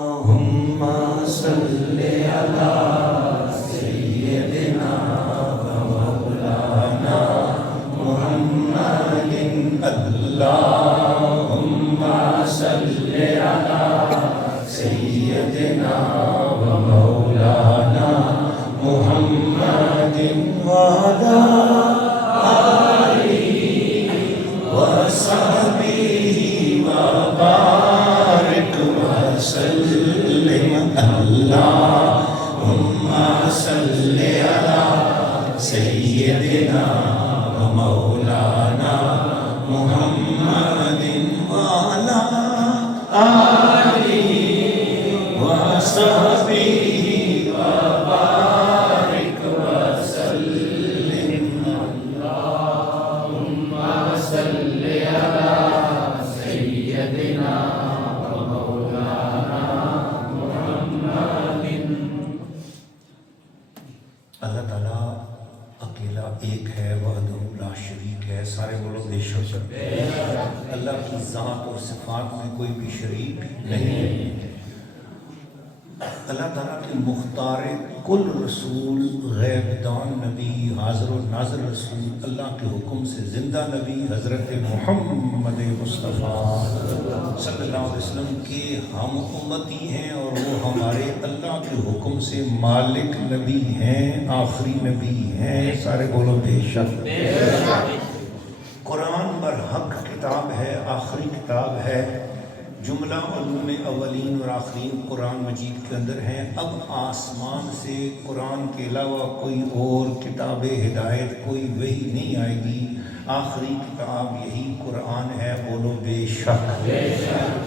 اللهم صل على سيدنا ومولانا محمد اللهم صل على سيدنا ومولانا محمد وعلى آله وصحبه وبارك وسلم اللهم صل على سيدنا ومولانا محمد وعلى آله وصحبه وبارك وسلم اللهم صل على سيدنا ومولانا محمد. اللہ تعالیٰ اکیلا ایک ہے، وحدہ لا شریک ہے. سارے بولو بے شک. اللہ کی ذات اور صفات میں کوئی بھی شریک نہیں. اللہ تعالیٰ کے مختار کل رسول، غیب دان نبی، حاضر و ناظر رسول، اللہ کے حکم سے زندہ نبی حضرت محمد مصطفیٰ صلی اللہ علیہ وسلم کے ہم امتی ہیں، اور وہ ہمارے اللہ کے حکم سے مالک نبی ہیں، آخری نبی ہیں. سارے بولو بے شک. قرآن برحق کتاب ہے، آخری کتاب ہے. جملہ علوم اولین اور آخرین قرآن مجید کے اندر ہیں. اب آسمان سے قرآن کے علاوہ کوئی اور کتاب ہدایت، کوئی وحی نہیں آئے گی. آخری کتاب یہی قرآن ہے. بولو بے شک.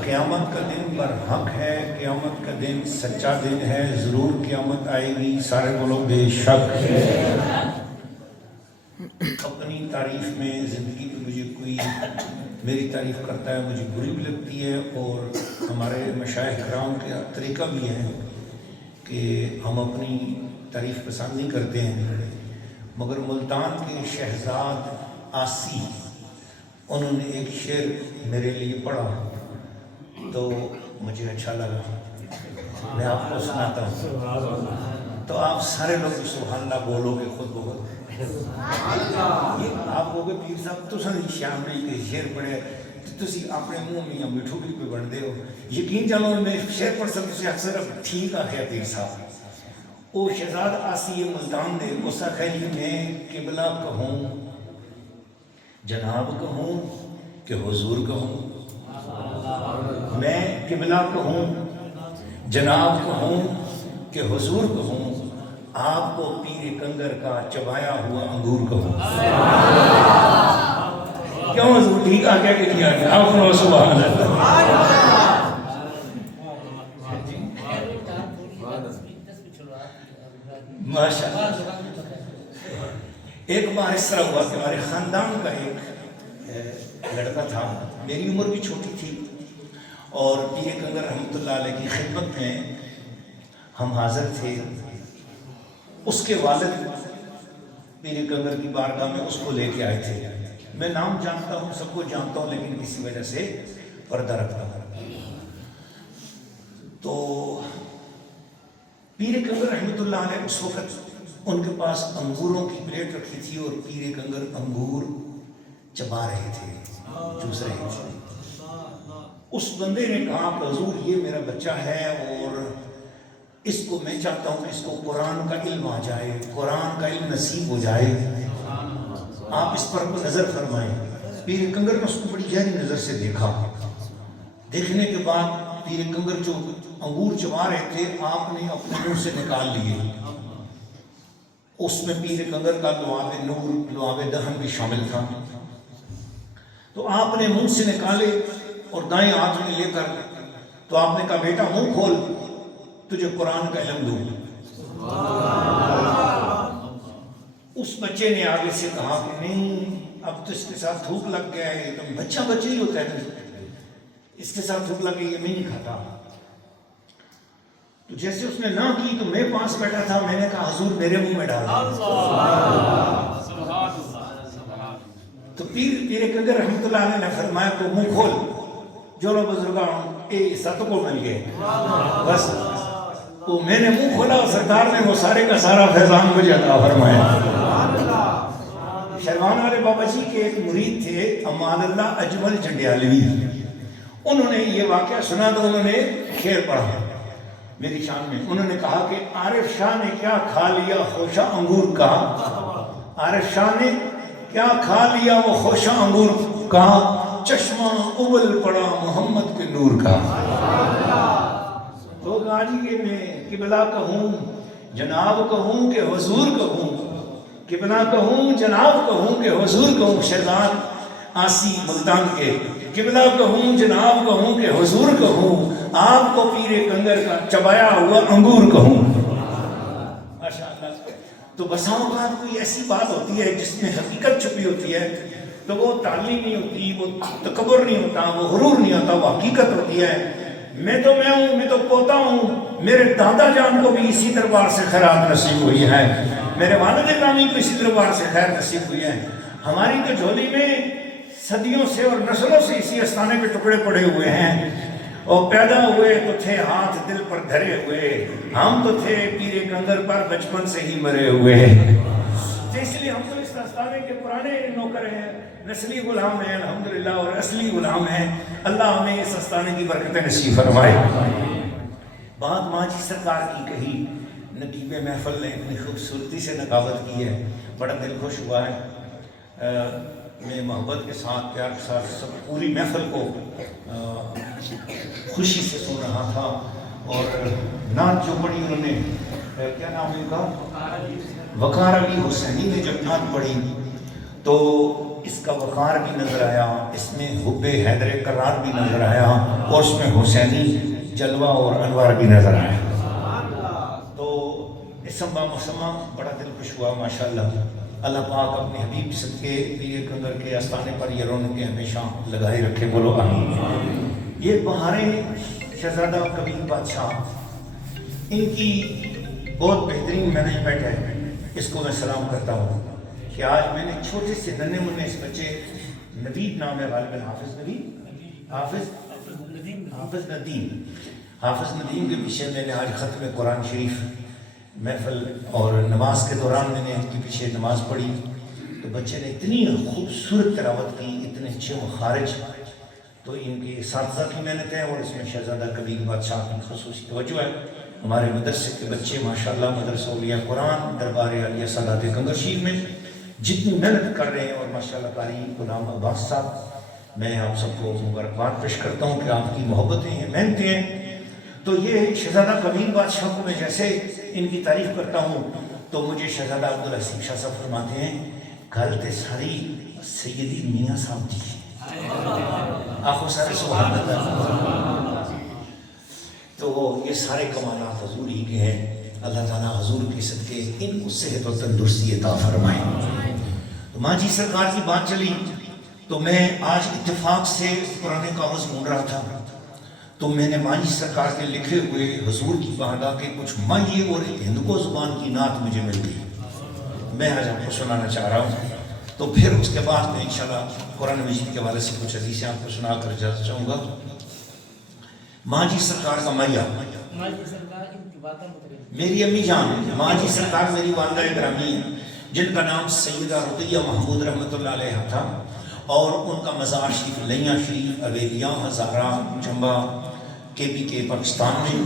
قیامت کا دن برحق ہے، قیامت کا دن سچا دن ہے، ضرور قیامت آئے گی. سارے بولو بے شک. اپنی تعریف میں زندگی میں مجھے کوئی میری تعریف کرتا ہے، مجھے بری بھی لگتی ہے، اور ہمارے مشائخ کرام کا طریقہ بھی ہے کہ ہم اپنی تعریف پسند نہیں کرتے ہیں. مگر ملتان کے شہزاد آسی انہوں نے ایک شعر میرے لیے پڑھا تو مجھے اچھا لگا، میں آپ کو سناتا ہوں. تو آپ سارے لوگ سبحان اللہ بولو گے خود بخود. آپ کہو گے پیر صاحب تو شام نے شعر پڑھے تو تسی اپنے منہ میں یا مٹھو بھی پہ بن دے ہو. یقین جانو میں شعر پڑھ سکتے سے اکثر ٹھیک آخیا پیر صاحب. او شہزاد آسی ملتان دے اس خیلی میں قبلہ کہوں، جناب کہوں کہ حضور کہوں. میں قبلہ کہوں، جناب کہوں کہ حضور کہوں، آپ کو پیر کنگر کا چبایا ہوا انگور کہوں. کیوں حضور ٹھیک آ گیا کہ نہیں آ گیا؟ آپ کو سبحان اللہ. ماشاء اللہ. ایک بار اس طرح ہوا کہ ہمارے خاندان کا ایک لڑکا تھا، میری عمر بھی چھوٹی تھی، اور پیر کنگر رحمۃ اللہ علیہ کی خدمت میں ہم حاضر تھے. اس کے والد پیر کنگر کی بارگاہ میں اس کو لے کے آئے تھے. میں نام جانتا ہوں، سب کو جانتا ہوں، لیکن کسی وجہ سے پردہ رکھتا ہوں. تو پیر کنگر رحمۃ اللہ علیہ اس وقت ان کے پاس انگوروں کی پلیٹ رکھی تھی، اور پیر کنگر انگور چبا رہے تھے، چوس رہے تھے. اس بندے نے کہا کہ حضور یہ میرا بچہ ہے، اور اس کو میں چاہتا ہوں کہ اس کو قرآن کا علم آ جائے، قرآن کا علم نصیب ہو جائے، آپ اس پر کو نظر فرمائیں. پیر کنگر نے اس کو بڑی گہری نظر سے دیکھا. دیکھنے کے بعد پیر کنگر جو انگور چبا رہے تھے آپ نے اپنے منہ سے نکال لیے. اس میں پیر کنگر کا لعاب نور، لعاب دہن بھی شامل تھا. تو آپ نے منہ سے نکالے اور دائیں ہاتھ میں لے کر تو آپ نے کہا بیٹا منہ کھول، تجھے قرآن کا علم دوں. اس بچے نے آگے سے کہا کہ نہیں، اب تو اس کے ساتھ تھوک لگ گیا ہے، تو بچہ بچہ ہی ہوتا ہے، اس کے ساتھ تھوک لگ گئی، یہ میں نہیں کھاتا. تو جیسے اس نے نہ کی تو میں پاس بیٹھا تھا، میں نے کہا حضور میرے منہ میں ڈال. تو پیر کنگر رحمۃ اللہ علیہ نے فرمایا تو منہ کھول. جو لوگ بزرگاں اے ست کو مل گئے بس وہ میں نے منہ کھولا سرکار نے وہ سارے کا سارا فیضان مجھے عطا فرمایا. شیروان والے بابا جی کے ایک مرید تھے امان اللہ اجمل جنڈیالوی. انہوں نے یہ واقعہ سنا تو انہوں نے شعر پڑھا میری شان میں. انہوں نے کہا کہ عارف شاہ نے کیا کھا لیا خوشا انگور کا, عارف شاہ نے کیا کھا لیا وہ خوشا انگور کا, چشمہ ابل پڑا محمد کے نور کا. تو گاڑی کے میں قبلہ کہوں جناب کہوں کہ حضور کہوں, قبلہ کہوں جناب کہوں کہ حضور کہوں, شہزاد آسی ملتان کے قبلہ کہوں جناب کہوں کہ حضور کہوں, آپ کو پیر کنگر کا چبایا ہوا انگور کہوں. ماشاءاللہ. تو بسا اوقات کوئی ایسی بات ہوتی ہے جس میں حقیقت چھپی ہوتی ہے تو وہ تعلیم نہیں ہوتی, وہ تکبر نہیں ہوتا, وہ غرور نہیں ہوتا, وہ حقیقت ہوتی ہے. میں ہوں, میں تو پوتا ہوں, میرے دادا جان کو بھی اسی دربار سے خیرات نصیب ہوئی ہے, میرے والد گرامی کو اسی دربار سے خیر نصیب ہوئی ہے. ہماری تو جھولی میں صدیوں سے اور نسلوں سے اسی استانے پہ ٹکڑے پڑے ہوئے ہیں, اور پیدا ہوئے تو تھے ہاتھ دل پر دھرے ہوئے, ہم تو تھے پیر کنگر پر بچپن سے ہی مرے ہوئے. تو اس لیے ہم تو اس استانے کے پرانے نوکر ہیں, نسلی غلام ہیں الحمدللہ, اور اصلی غلام ہیں. اللہ ہمیں اس استانے کی برکتیں نصیب فرمائے. بات ماں جی سرکار کی کہی, نقیب محفل نے اتنی خوبصورتی سے نقابت کی ہے, بڑا دل خوش ہوا ہے. میں محبت کے ساتھ پیار کے ساتھ سب پوری محفل کو خوشی سے سن رہا تھا, اور نعت جو پڑھی انہوں نے, کیا نام ہے ان کا, وقار علی حسینی نے جب نعت پڑھی تو اس کا وقار بھی نظر آیا, اس میں حب حیدر کرار بھی نظر آیا, اور اس میں حسینی جلوہ اور انوار بھی نظر آیا. تو اسم مسمہ بڑا دل خوش ہوا ماشاءاللہ. اللہ پاک اپنے حبیب صدقے پیر کنگر کے آستانے پر یہ رونقیں ہمیشہ لگائے رکھے, بولو آمین. یہ بہاریں شہزادہ کبیر بادشاہ, ان کی بہت بہترین مینجمنٹ ہے, اس کو میں سلام کرتا ہوں کہ آج میں نے چھوٹے سے ننے منے اس بچے, نوید نام ہے غالباً, حافظ نوید, حافظ ندیم کے پیچھے میں نے آج ختم قرآن شریف محفل اور نماز کے دوران میں نے ان کے پیچھے نماز پڑھی, تو بچے نے اتنی خوبصورت تلاوت کی, اتنے اچھے مخارج. تو ان کے اساتذہ کی محنت ہے, اور اس میں شہزادہ کبیر بادشاہ کی خصوصی توجہ ہے. ہمارے مدرسے کے بچے ماشاءاللہ مدرسہ اولیاء قرآن دربار عالیہ سادات کنگر شریف میں جتنی محنت کر رہے ہیں, اور ماشاءاللہ قاری غلام عباس صاحب, میں آپ سب کو مبارکباد پیش کرتا ہوں کہ آپ کی محبتیں ہیں, محنتیں ہیں. تو یہ شہزادہ کبیر بادشاہ کو میں جیسے ان کی تعریف کرتا ہوں تو مجھے شہزادہ عبدالحسین شاہ صاحب فرماتے ہیں, گل تے ساری سیدی میاں صاحب جی, آخو سارے سبحان اللہ. تو یہ سارے کمالات حضور ہی کے ہیں. اللہ تعالیٰ حضور کے صدقے ان کو صحت و تندرستی عطا فرمائے. تو ماں جی سرکار کی بات چلی تو میں آج اتفاق سے پرانے کاغذ ڈھونڈ رہا تھا, تو میں نے ماں جی سرکار کے لکھے ہوئے حضور کی بارگاہ کے کچھ ماہی اور ہندکو زبان کی نعت مجھے مل گئی, میں آج آپ کو سنانا چاہ رہا ہوں. تو پھر اس کے بعد میں انشاءاللہ قرآن مجید کے حوالے سے کچھ حدیثیں آپ کو سنا کر اجازت چاہوں گا. ماں جی سرکار کا ماہیہ, میری امی جان ماں جی سرکار میری والدہ گرامی ہیں, جن کا نام سیدہ رقیہ محمود رحمۃ اللہ علیہ تھا, اور ان کا مزار شریف لیاں شریف اویلیاں ہزارہ چمبا کے پی کے پاکستان میں,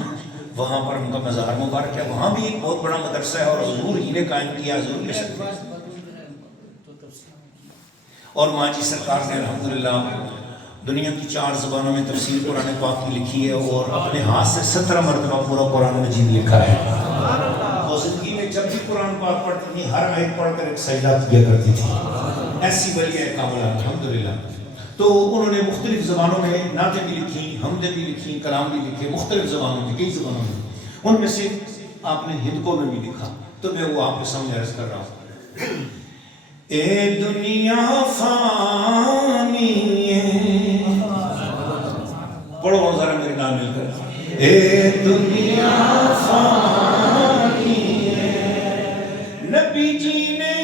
وہاں پر ان کا مزار مبارک ہے. وہاں بھی ایک بہت بڑا مدرسہ ہے, اور حضور ہی نے قائم کیا, حضور کے صدقے. اور ماں جی سرکار نے الحمدللہ دنیا کی 4 زبانوں میں تفسیر قرآن پاک کی لکھی ہے, اور اپنے ہاتھ سے 17 مرتبہ پورا قرآن مجید لکھا ہے. وہ زندگی میں جب بھی قرآن پاک پڑھتی تھی ہر آیت پڑھ کر ایک سجدہ کیا کرتی تھی, ایسی ولی ہے کاملہ الحمدللہ. تو انہوں نے مختلف زبانوں میں نعتیں بھی لکھی, حمدیں بھی لکھی, کلام بھی لکھے, مختلف زبانوں میں, کئی زبانوں میں. ان میں سے آپ نے ہندکو میں بھی لکھا, تو میں وہ آپ کے سامنے عرض کر رہا ہوں. اے دنیا فانی ہے, پڑھو ذرا میرے نام مل کر, اے دنیا فانی ہے, نبی جی نے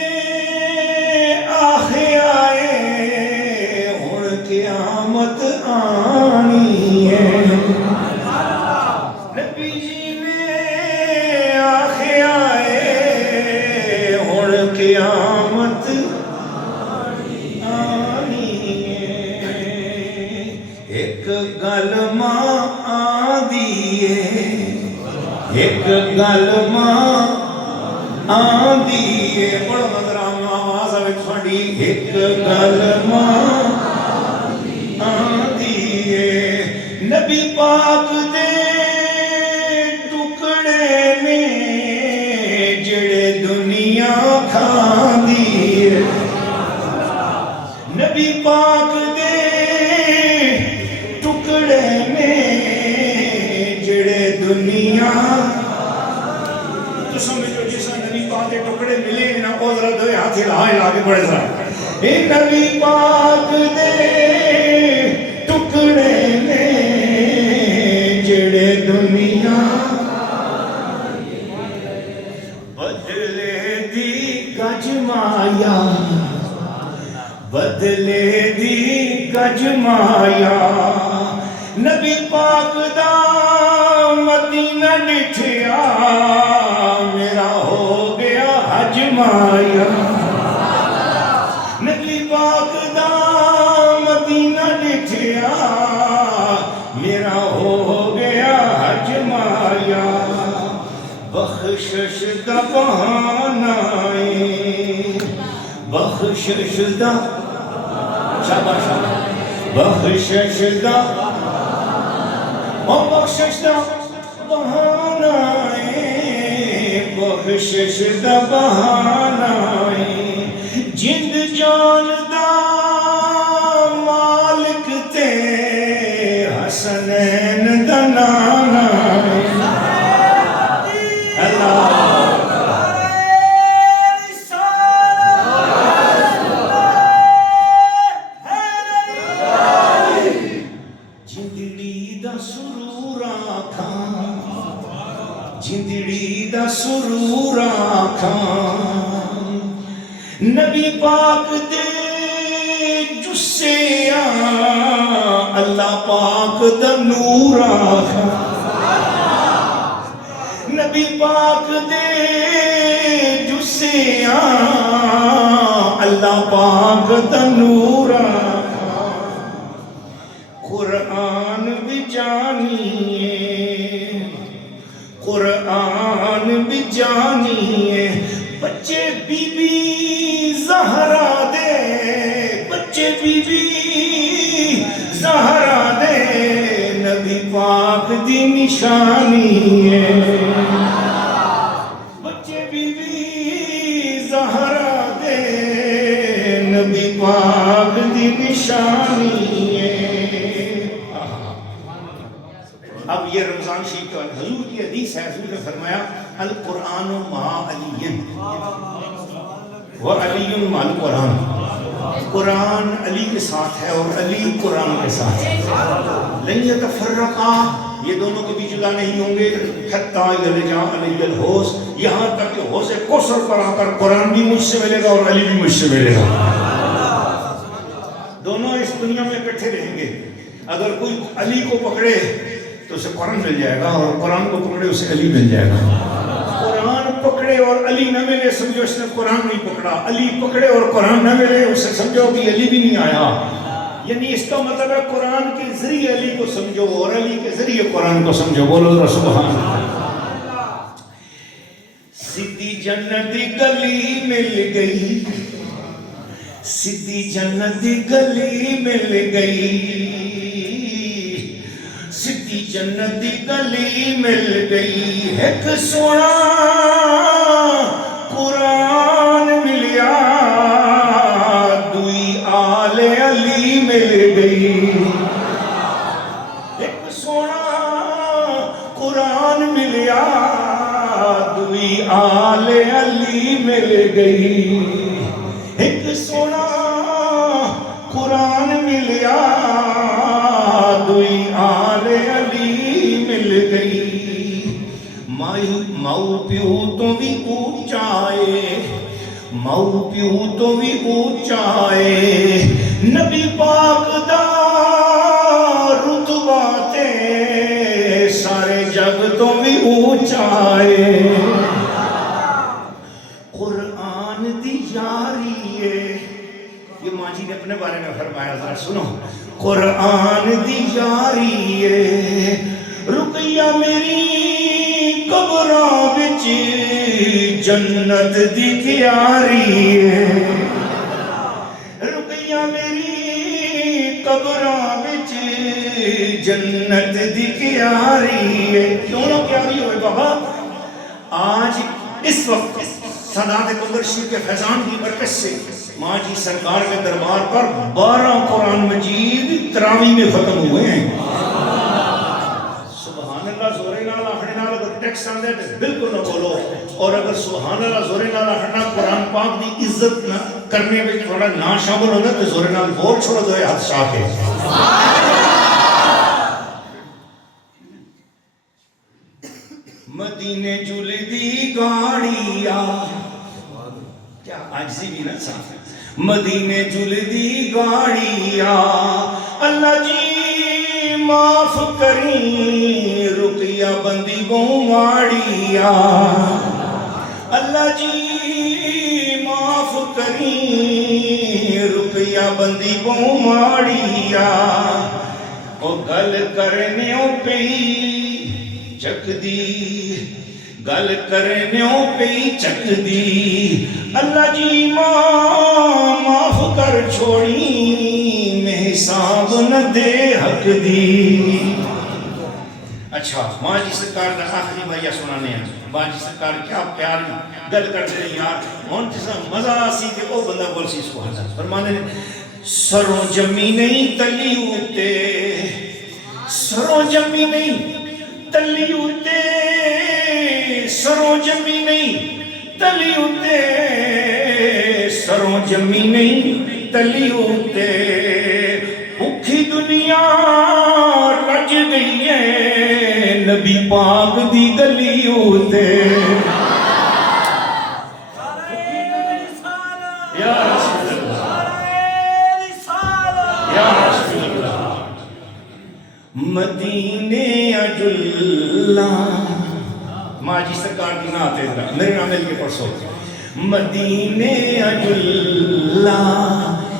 آخر آئے اور قیامت آنی ہے. ایک گل ماں آندی ہے بڑا مدرام آواز آوے تھوڑی ایک گل ماں آندی ہے نبی پاک دے ٹکڑے نے جڑے دنیا کھاندی ہے نبی پاک دے ٹکڑے نے جڑے دنیا تو سمجھو جیسا نبی پاک دے ٹکڑے ملے نا او ذرا دو ہاتھ ہلا کے بڑے ذرا اے نبی پاک دے ٹکڑے نے جڑے دنیا بدلے دی گج مایا بدلے دی گج مایا نبی پاک دا مدینہ ڈٹھیا میرا ہو گیا حج مایا نبی پاک دا مدینہ ڈٹھیا میرا ہو گیا حج مایا بخشش دا بہانہ بخشش دا شاباش بخشش دا بخشش دا بہانہ بخشش دا بہانہ جند جان دا مالک تے حسنین دا نانا اللہ جندڑی دا سرور آکھاں نبی پاک دے جسے اللہ پاک دا نور آکھاں نبی پاک دے جسے اللہ پاک دا نور آکھاں قرآن بھی جانیے قرآن بھی جانیے بچے بی بی زہرا دے بچے بی بی زہرا دے نبی پاک دی نشانی ہے بچے بی بی زہرا دے نبی پاک دی نشانی ہے اب یہ رمضان شریف کا حضور کی حدیث ہے حضور نے فرمایا القرآن مع علی و علی مع القرآن قرآن علی کے ساتھ ہے اور علی قرآن کے ساتھ ہے لن یتفرقا یہ دونوں کبھی جدا نہیں ہوں گے حتی یلجا علی الحوض یہاں تک کہ حوض کوثر پر آ کر قرآن بھی مجھ سے ملے گا اور علی بھی مجھ سے ملے گا دونوں اس دنیا میں اکٹھے رہیں گے اگر کوئی علی کو پکڑے تو اسے قرآن مل جائے گا اور قرآن کو پکڑے اسے علی مل جائے گا قرآن پکڑے اور علی نہ ملے سمجھو اس نے قرآن نہیں پکڑا علی پکڑے اور قرآن نہ ملے اسے سمجھو کہ علی بھی نہیں آیا یعنی اس کا مطلب ہے قرآن کے ذریعے علی کو سمجھو اور علی کے ذریعے قرآن کو سمجھو بولو ذرا سبحان اللہ سیدھی جنت دی گلی مل گئی سیدھی جنت دی گلی مل گئی سیدھی جنت دی گلی مل گئی ایک سونا قرآن ملیا دوئی آل علی مل گئی ایک سونا قرآن ملیا دوئی آل علی مل گئی ایک سونا قرآن ملیا دوئی آل علی مل گئی ماؤ پیو تو بھی اونچائے ماؤ پیو تو بھی اونچائے نبی پاک دا رتبہ تے سارے جگ تو بھی اونچائے قرآن دی یاری ہے یہ ماجی نے اپنے بارے میں فرمایا ذرا سنو قرآن دی یاری ہے رقیہ رقیہ میری قبراں وچ جنت دی کیاری ہے، رقیہ میری قبراں وچ جنت دی کیاری ہے. کیوں نہ پیاری ہوئے بابا؟ آج اس وقت سادات قمر شریف کے فیضان کی برکت سے ماں جی سرکار کے دربار پر 12 قرآن مجید تراویح میں ختم ہوئے ہیں. سبحان اللہ زورے نال آخنے نال اگر ٹیکس آندے تو بالکل نہ بولو، اور اگر سبحان اللہ زورے نال آخنا قرآن پاک دی عزت نہ کرنے میں تھوڑا نہ شامل ہونا تو زورے نال بول چھوڑو دو ہاتھ شاہ کے. مدینے جلدی گاڑیا، کیا عاجزی بھی نہ صاف ہے. مدینے جلدی گاڑیا اللہ جی معاف کریں رقیہ بندی گوں ماڑیا، اللہ جی معاف کریں رقیہ بندی گوں ماڑیا. او گل کرنیوں پئی چک دی، گل کرنیوں پئی چک دی، اللہ جی ماں معاف کر چھوڑی میں حساب نہ دے حق دی. اچھا ماں جی سرکار دا آخری بھائیہ سنانے ہیں. ماں جی سرکار کیا پیار گل کر دے یار، ہون جسا مزہ سی کہ او بندہ بول سی سبحان اللہ. فرمانے نے سروں جمی نہیں تلی ہوتے، سروں جمی نہیں تلی ہوتے، سروں جمی نہیں تلی ہوتے، سروں جمی نہیں تلی ہوتے، بھوکھی دنیا رج گئی ہے نبی پاک دی گلی ہوتے. یا رسول اللہ، یا رسول اللہ. مدینے اجلا، ماں جی سرکار کی نعت ہے، میرے نام مل کے پرسو. مدینے اجلا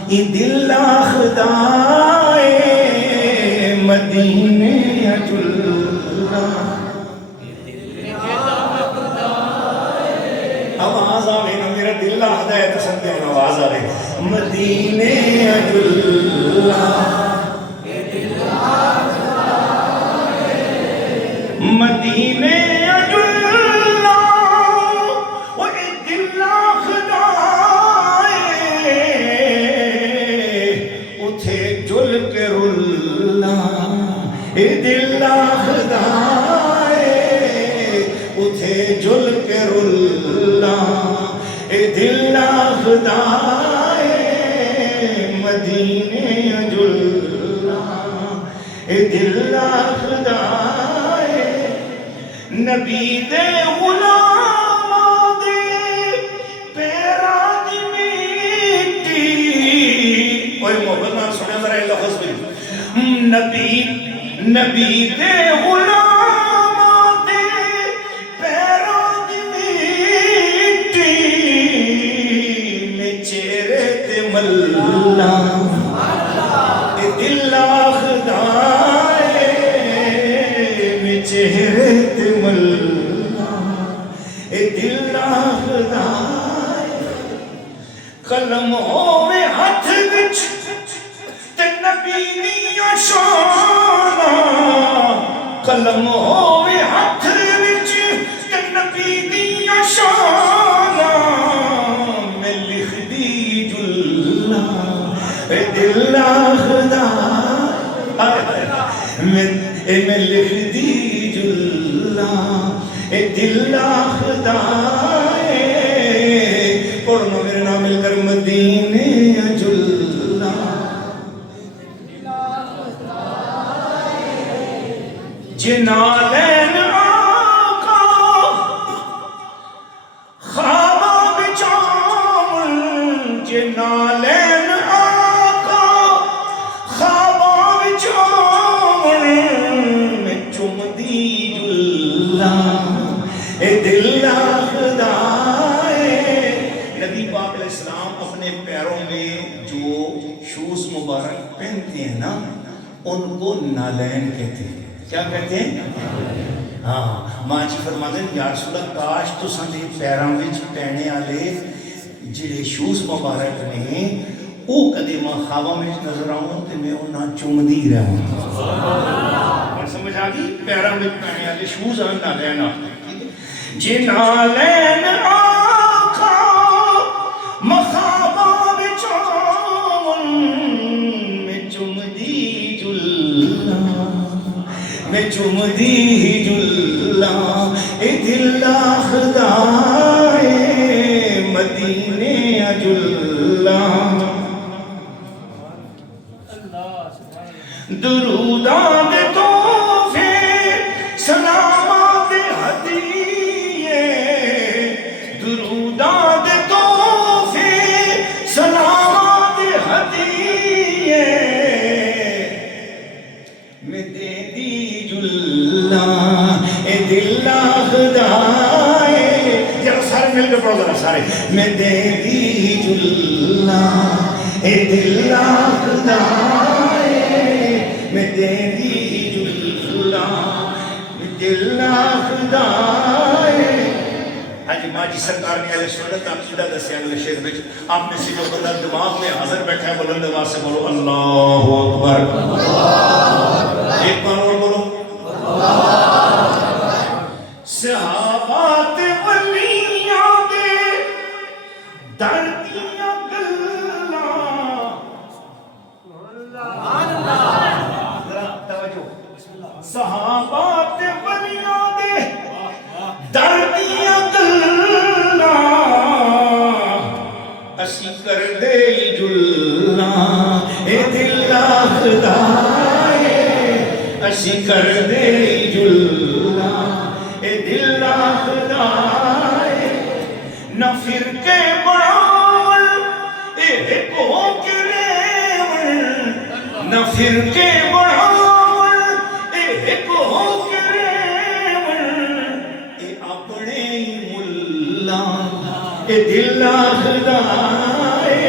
ای دل خدائے، مدینے اجلا. آواز آوے نا میرا دل آخدا ہے تو سنتے ہیں آواز آوے. مدینے اجلا مدینے اجلا و دل خدائے، اتھے جل کے رلا اے دل خدائے، اتھے جل کے رلا اے دل خدائے. مدینے اجلا اے دل خدائے، نبی دے غلام دے پیرا دی مٹی. اوہ محبت نال سنے ذرا یہ لفظ بھی. نبی دے غلام دے پیرا دی مٹی، میں چہرے تے ملا اے دل خدائے، میں چہرے تے ملا اے دل خدائے. قلم ہووے ہاتھ وچ تے نبی دیاں شاناں، قلم ہووے ہاتھ وچ تے نبی دیاں شاناں، میں لکھ دی جلا اے دل خدائے، میں لکھ دی جلا اے دل خدائے. پڑھنا میرے نام مل کر مدینے اجلا. جنالین آقا خوابہ بچامل، جنالین آقا خوابہ بچامل، میں چم دی جلا اے دل خدائے. نبی پاک علیہ السلام اپنے پیروں میں جو شوز مبارک پہنتے ہیں نا ان کو نالین کہتے ہیں. کیا کہتے ہیں؟ ہاں ماں جی فرماتے ہیں یا رسول اللہ کاش تو سندے پیراں وچ پہنے والے جڑے شوز مبارک نے او کدے ماں خواباں وچ نظر آؤں تے میں انہاں چومدی رہاں. سمجھ آ گئی؟ پیراں وچ پہنے والے شوز آن نہ لینا جے نہ لین آقا مخاباں وچ آون میں چومدی جلاں میں چومدی جلاں اے دل خدائے مدینے جلاں دروداں دے تحفے سلاماں دے ہدیے دروداں دے تحفے سلاماں دے ہدیے میں دے دی جلاں اے دل خدائے ذرا سارے مل کے پڑھو ذرا سارے میں دے دی جلاں اے دل خدائے میں دے دی جلاں میں دل خدائے. آج ماں جی سرکار نے اہل سنت عقیدہ دسیا اگلے شعر وچ آپ میں سے جو بندہ دماغ میں حاضر بیٹھا ہے بلند آواز سے بولو اللہ اکبر. ایک بار اور بولو صحابات ولیاں دے دردیاں گلاں صحابات ولیاں دے دردیاں گلاں اسی کر دے جلاں اے دل خدائے اسی کر دے جلاں اے دل خدائے نہ پھر کے بڑاول اے کو کریون نہ پھر کے بڑاول اے کو کریون اے اپنے ملا اے دل خدائے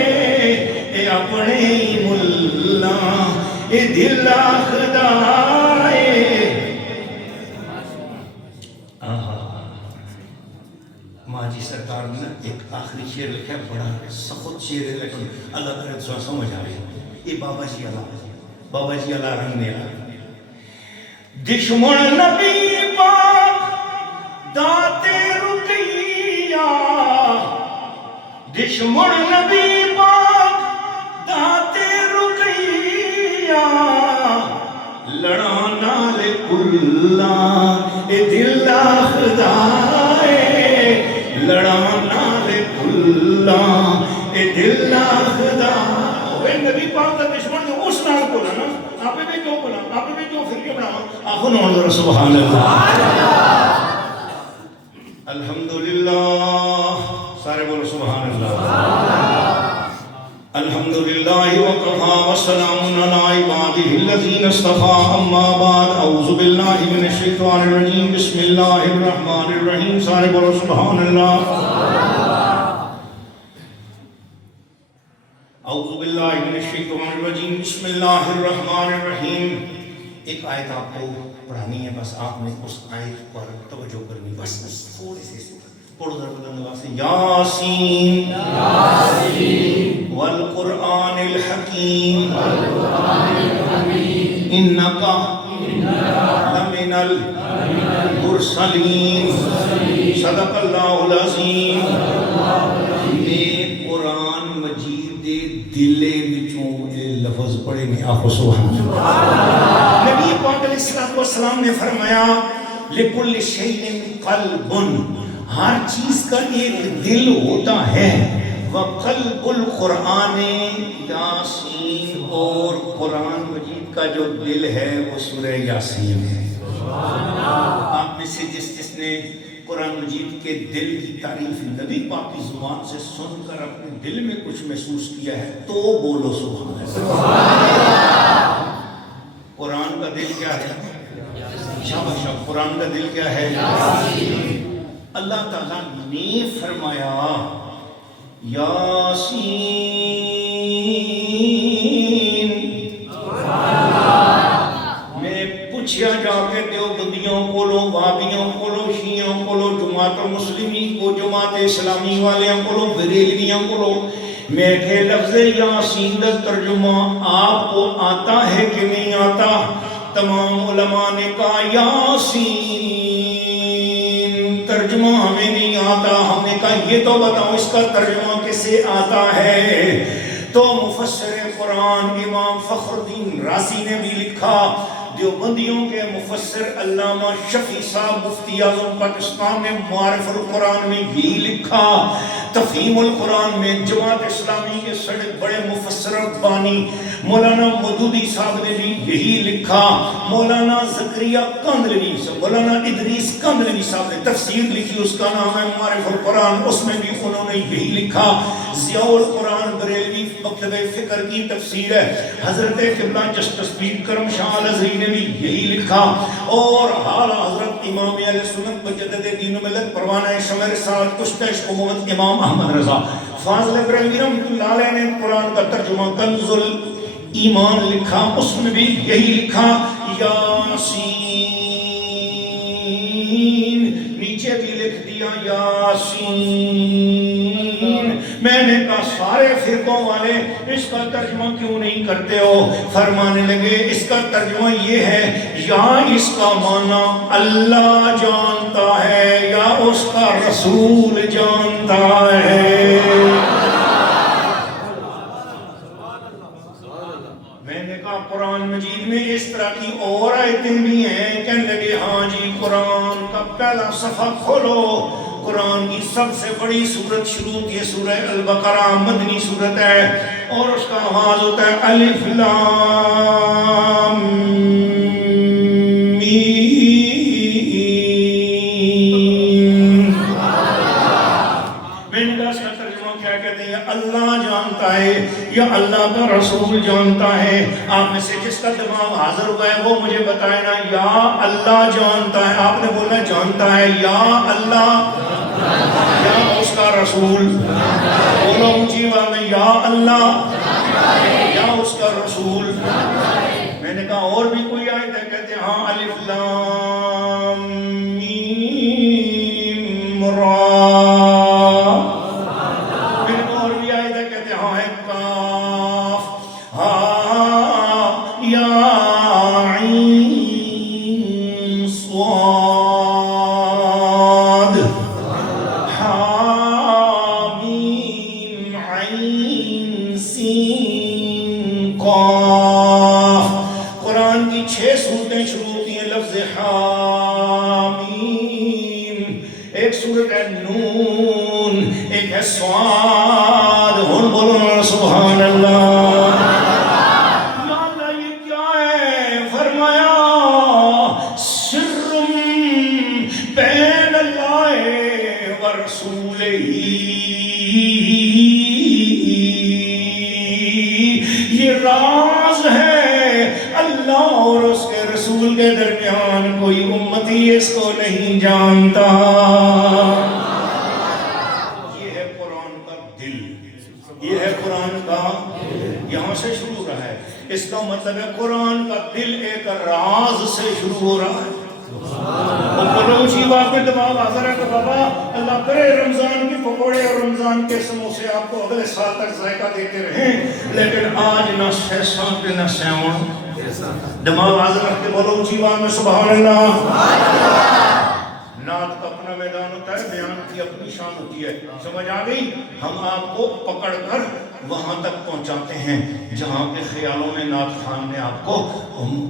اے اپنے ملا اے دل خدائے. ماں جی سرکار نے ایک آخری شعر لکھا بڑا سخت شعر ہے لیکن اللہ تعالیٰ تو سمجھ آ رہی ہے. یہ بابا جی اللہ رنگ میں دشمن نبی پاک داتے رقیہ دشمن نبی پاک داتے رقیہ لڑانا لے کلاں اے دل خدائے لڑانا لے کلاں اے دل خدائے. نبی پاک کا دشمن جو اس نال بولا نا آپ بھی کیوں بولا آپ بھی کیوں پھر کیوں بنا آخو نوڑ سبحان اللہ الحمدللہ سارے بولو سبحان اللہ الحمدللہ وقفا وسلام علی عبادہ الذین اصطفى اما بعد اعوذ باللہ من الشیطان الرجیم بسم اللہ الرحمن الرحیم سارے بولو سبحان اللہ اعوذ باللہ من الشیطان الرجیم بسم اللہ الرحمن الرحیم. ایک آیت آپ کو پڑھانی ہے بس آپ نے اس آیت پر توجہ کرنی بس تھوڑی سی پڑھو ذرا بلند آواز سے یاسین والقرآن الحکیم انکا لمن المرسلین صدق اللہ العظیم. قرآن مجید دے دلے بچوں اے لفظ پڑھے میں آخو سبحان اللہ. نبی پاک علیہ السلام نے فرمایا لِكُلِّ شَيْءٍ قَلْبٌ ہر چیز کا ایک دل ہوتا ہے وَقَلْبُ الْقُرْآنِ یاسین اور قرآن مجید کا جو دل ہے وہ سورہ یاسین ہے. آپ میں سے جس نے قرآن مجید کے دل کی تعریف نبی پاک کی زبان سے سن کر اپنے دل میں کچھ محسوس کیا ہے تو بولو سبحان اللہ. قرآن کا دل کیا ہے؟ شاباش. قرآن کا دل کیا ہے؟ اللہ تعالیٰ نے فرمایا یاسین. میں پوچھیا جا کے دیوبندیوں کولو، وہابیوں کولو، شیعوں کولو، جماعت المسلمین کو، جماعت اسلامی والیاں کولو، بریلویوں کولو، میں کہ لفظ یاسین دا ترجمہ آپ کو آتا ہے کہ نہیں آتا؟ تمام علماء نے کہا یاسین ترجمہ ہمیں نہیں آتا. ہم نے کہا یہ تو بتاؤ اس کا ترجمہ کسے آتا ہے؟ تو مفسر قرآن امام فخر الدین رازی نے بھی لکھا. دیوبندیوں کے مفسر علامہ شفیع صاحب مفتی اعظم پاکستان نے معارف القرآن میں یہی لکھا. تفہیم القرآن میں جماعت اسلامی کے سڑے بڑے مفسر بانی مولانا مودودی صاحب نے بھی یہی لکھا. مولانا زکریا کاندھلوی، مولانا ادریس کاندھلوی صاحب نے تفسیر لکھی، اس کا نام ہے معارف القرآن، اس میں بھی انہوں نے یہی لکھا. ضیاء القرآن بریلوی مکتب فکر کی تفسیر ہے، حضرت قبلہ جسٹس پیر کرم شاہ الازہری نے بھی یہی لکھا. اور حالا حضرت امام اہل سنت مجدد دین و ملت پروانہ شمع رسالت کشتہ عشق و محمد امام احمد رضا فاضل ابراہیمی رحمۃ اللہ علیہ نے قرآن کا ترجمہ کنز الایمان لکھا، اس میں بھی یہی لکھا یاسین، نیچے بھی لکھ دیا یاسین. میں نے کہا سارے فرقوں والے اس کا ترجمہ کیوں نہیں کرتے ہو؟ فرمانے لگے اس کا ترجمہ یہ ہے، یا اس کا معنی اللہ جانتا ہے یا اس کا رسول جانتا ہے. میں نے کہا قرآن مجید میں اس طرح کی اور آیتیں بھی ہیں؟ کہنے لگے ہاں جی، قرآن کا پہلا صفحہ کھولو، قرآن کی سب سے بڑی سورت شروع ہوتی ہے سورہ البقرہ، مدنی سورت ہے، اور اس کا آغاز ہوتا ہے الف لام میم. میں نے کہا اس کا ترجمہ کیا کہتے ہیں؟ اللہ جانتا ہے یا اللہ کا رسول جانتا ہے. آپ میں سے جس کا دماغ حاضر ہوا ہے وہ مجھے بتائے نا، یا اللہ جانتا ہے. آپ نے بولا جانتا ہے، یا اللہ یا اس کا رسول. بولو اونچی آواز میں، یا اللہ یا اس کا رسول. میں نے کہا اور بھی کوئی آیت ہے؟ کہتے ہیں ہاں الف لام میم را. میں نے کہا اور بھی آیت ہے؟ کہتے ہیں ہاں ہے کاف ہا یا عین صاد قاف. قرآن کی 6 سورتیں شروع ہوتی ہیں لفظ حامیم. ایک سورت ہے نون، ایک ہے صاد. ہن بولو سبحان اللہ. یا اللہ یہ کیا ہے؟ فرمایا سر بین اللہ و رسولہ، یہ راز ہے اللہ اور اس کے رسول کے درمیان، کوئی امتی اس کو نہیں جانتا. یہ ہے قرآن کا دل، یہ ہے قرآن کا، یہاں سے شروع رہا ہے. اس کا مطلب ہے قرآن کا دل ایک راز سے شروع ہو رہا ہے. اونچی بات میں دماغ حاضر ہے کہ بابا اللہ کرے رمضان کی پکوڑے اور رمضان کے سموسے آپ کو اگلے سال تک ذائقہ دیتے رہیں، لیکن آج نہ سیسان پہ نہ سیون. دماغ حاضر رکھ کے بولو اونچی بات میں سبحان اللہ. نعت کا اپنا میدان ہوتا ہے، بیان کی اپنی شان ہوتی ہے. سمجھ آ گئی؟ ہم آپ کو پکڑ کر وہاں تک پہنچاتے ہیں جہاں کے خیالوں میں نعت خان نے آپ کو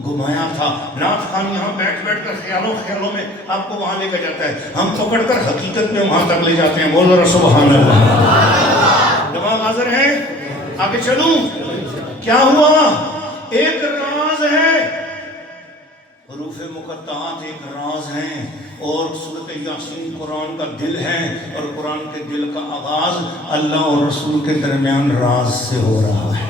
گھمایا تھا. نعت خان یہاں بیٹھ بیٹھ کر خیالوں میں آپ کو وہاں لے کے جاتا ہے، ہم پکڑ کر حقیقت میں وہاں تک لے جاتے ہیں. بولو ذرا سبحان اللہ. دماغ حاضر ہے؟ آگے چلوں. کیا ہوا؟ ایک راز ہے، حروف مقطعات ایک راز ہیں، اور سورۃ یاسین قرآن کا دل ہے، اور قرآن کے دل کا آغاز اللہ اور رسول کے درمیان راز سے ہو رہا ہے.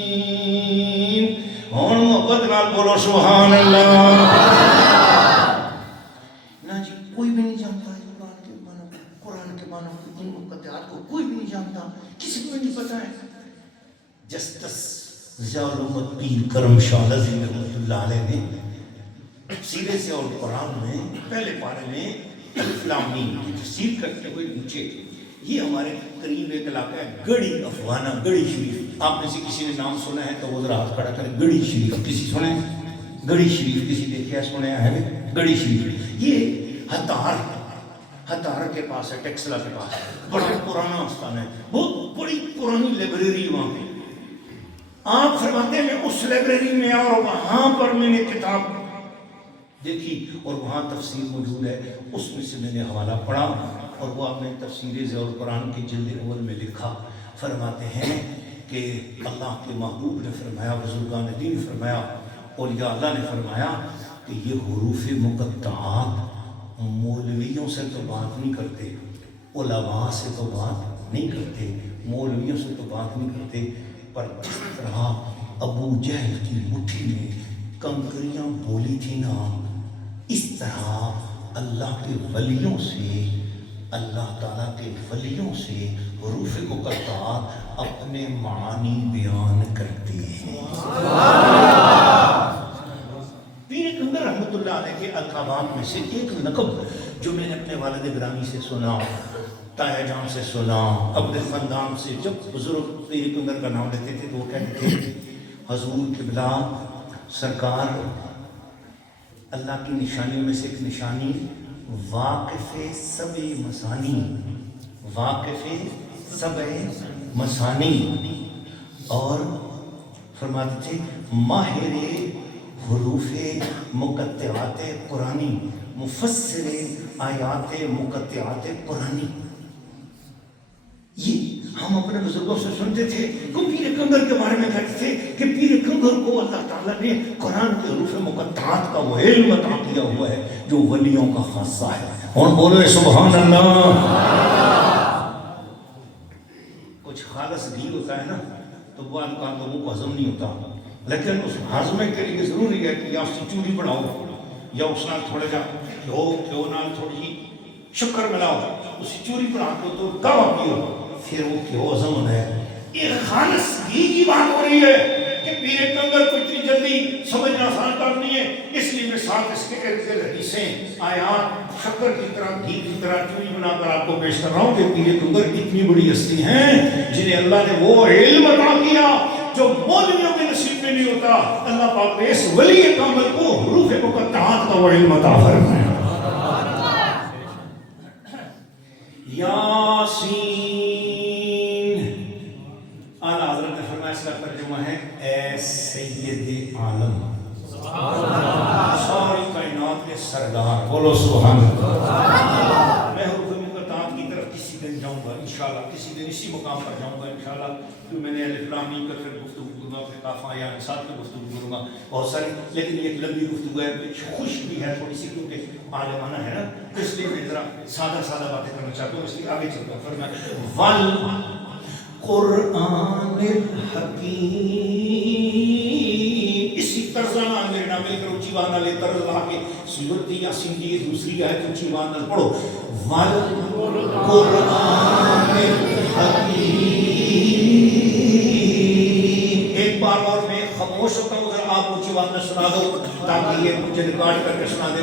یاسین. اور محبت نال بولو سبحان اللہ. نہ جی کوئی بھی نہیں جانتا ہے قرآن کے معنی ان مقطعات کو کوئی بھی نہیں جانتا, کسی کو نہیں پتا ہے. جسٹس ضیاء الامت پیر کرم شاہ نظیم رحمۃ اللہ علیہ نے تفسیر ضیاء القرآن میں پہلے پارے میں الف لام میم کی تفسیر کرتے ہوئے نیچے, یہ ہمارے قریب ایک علاقہ ہے گڑھی افغانہ, گڑھی شریف. آپ میں سے کسی نے نام سنا ہے تو وہ ذرا ہاتھ کھڑا کرے. گڑھی شریف کسی سنے؟ گڑھی شریف کسی دیکھا سنے ہے؟ گڑھی شریف یہ ہتار کے پاس ہے, ٹیکسلا کے پاس ہے. بڑا پرانا آستان ہے, بہت بڑی پرانی لائبریری وہاں پہ. آپ فرماتے ہیں میں اس لائبریری میں اور وہاں پر میں نے کتاب دیکھی اور وہاں تفسیر موجود ہے. اس میں سے میں نے حوالہ پڑھا اور وہ آپ نے تفسیر ضیاء القرآن کے جلد اول میں لکھا. فرماتے ہیں کہ اللہ کے محبوب نے فرمایا, بزرگان دین نے فرمایا, اولیاء اللہ نے فرمایا کہ یہ حروف مقطعات مولویوں سے تو بات نہیں کرتے, علماء سے تو بات نہیں کرتے, مولویوں سے تو بات نہیں کرتے, پر جس طرح ابو جہل کی مٹھی میں کنکریاں بولی تھی نا, اس طرح اللہ کے ولیوں سے, اللہ تعالیٰ کے ولیوں سے حروف مقطعات اپنے معانی بیان کرتے ہیں. پیر کنگر رحمۃ اللہ علیہ کے القابات میں سے ایک لقب جو میں نے اپنے والد گرامی سے سنا, تایا جان سے سنا, اپنے خاندان سے, جب بزرگ پیر کنگر کا نام لیتے تھے تو وہ کہتے تھے حضور قبلہ سرکار اللہ کی نشانیوں میں سے ایک نشانی واقف سبع مسانی, واقف سبع مسانی, اور فرماتے تھے ماہر حروف مقطعات قرآنی, مفسر آیات مقطعات قرآنی. یہ ہم اپنے بزرگوں سے سنتے تھے. تو پیر کنگر کے بارے میں کہتے تھے کہ پیر کنگر کو اللہ تعالیٰ نے قرآن کے حروف مقطعات کا وہ علم عطا کیا ہوا ہے جو ولیوں کا خاصہ ہے. اور بولے سبحان اللہ. کچھ خالص گھی ہوتا ہے نا تو وہ کا تو وہ ہضم نہیں ہوتا, لیکن اس ہضمے کے لیے ضروری ہے کہ یا اس کی چوری بناؤ یا اس نال تھوڑا جا گھیو نال تھوڑی جی شکر ملاؤ, اس کی چوری بنا کے تو کعوہ پیو, پھر وہ گھیو ہضم ہونا ہے. یہ خالص گھی کی بات ہو رہی ہے کہ پیر کنگر کو اتنی جلدی سمجھنا آسان کام نہیں ہے, اس لیے میں ساتھ اس کے ارد گرد حدیثیں آیات شکر کی طرح گھی کی طرح چوری بنا کر آپ کو پیش کر رہا ہوں کہ پیر کنگر اتنی بڑی ہستی ہیں جنہیں اللہ نے وہ علم عطا کیا جو مولویوں کے نصیب میں نہیں ہوتا. اللہ پاک نے اس ولی کامل کو حروف مقطعات کا وہ علم عطا فرمایا. یاسین, اعلیٰ حضرت نے فرمایا اس کا ترجمہ ہے اے سید عالم, ساری کائنات کے سردار. بولو سبحان اللہ. میں حروف مقطعات کی طرف کسی دن جاؤں گا انشاءاللہ, کسی دن اسی مقام پر جاؤں گا انشاءاللہ. تو میں نے الف لام میم کا پھر گفتگو کروں گا, پھر کاف یا انصات کی گفتگو کروں گا بہت ساری, لیکن یہ ایک لمبی گفتگو ہے, خوش بھی ہے تھوڑی سی کیونکہ عالمانہ ہے نا, اس لیے میں ذرا سادہ باتیں کرنا چاہتا ہوں, اس لیے آگے چلتا ہوں. فرمایا والقرآن الحکیم, اسی طرزانہ میرے نام مل کر اونچی بات نہ لے طرز لا کے سورت یاسین کی دوسری آیت اونچی بات نہ پڑھو. والقرآن الحکیم. ایک بار اور میں خاموش ہوتا ہوں, اگر آپ اونچی بات نہ سنا دو تاکہ یہ مجھے ریکارڈ کر کے سنا دے.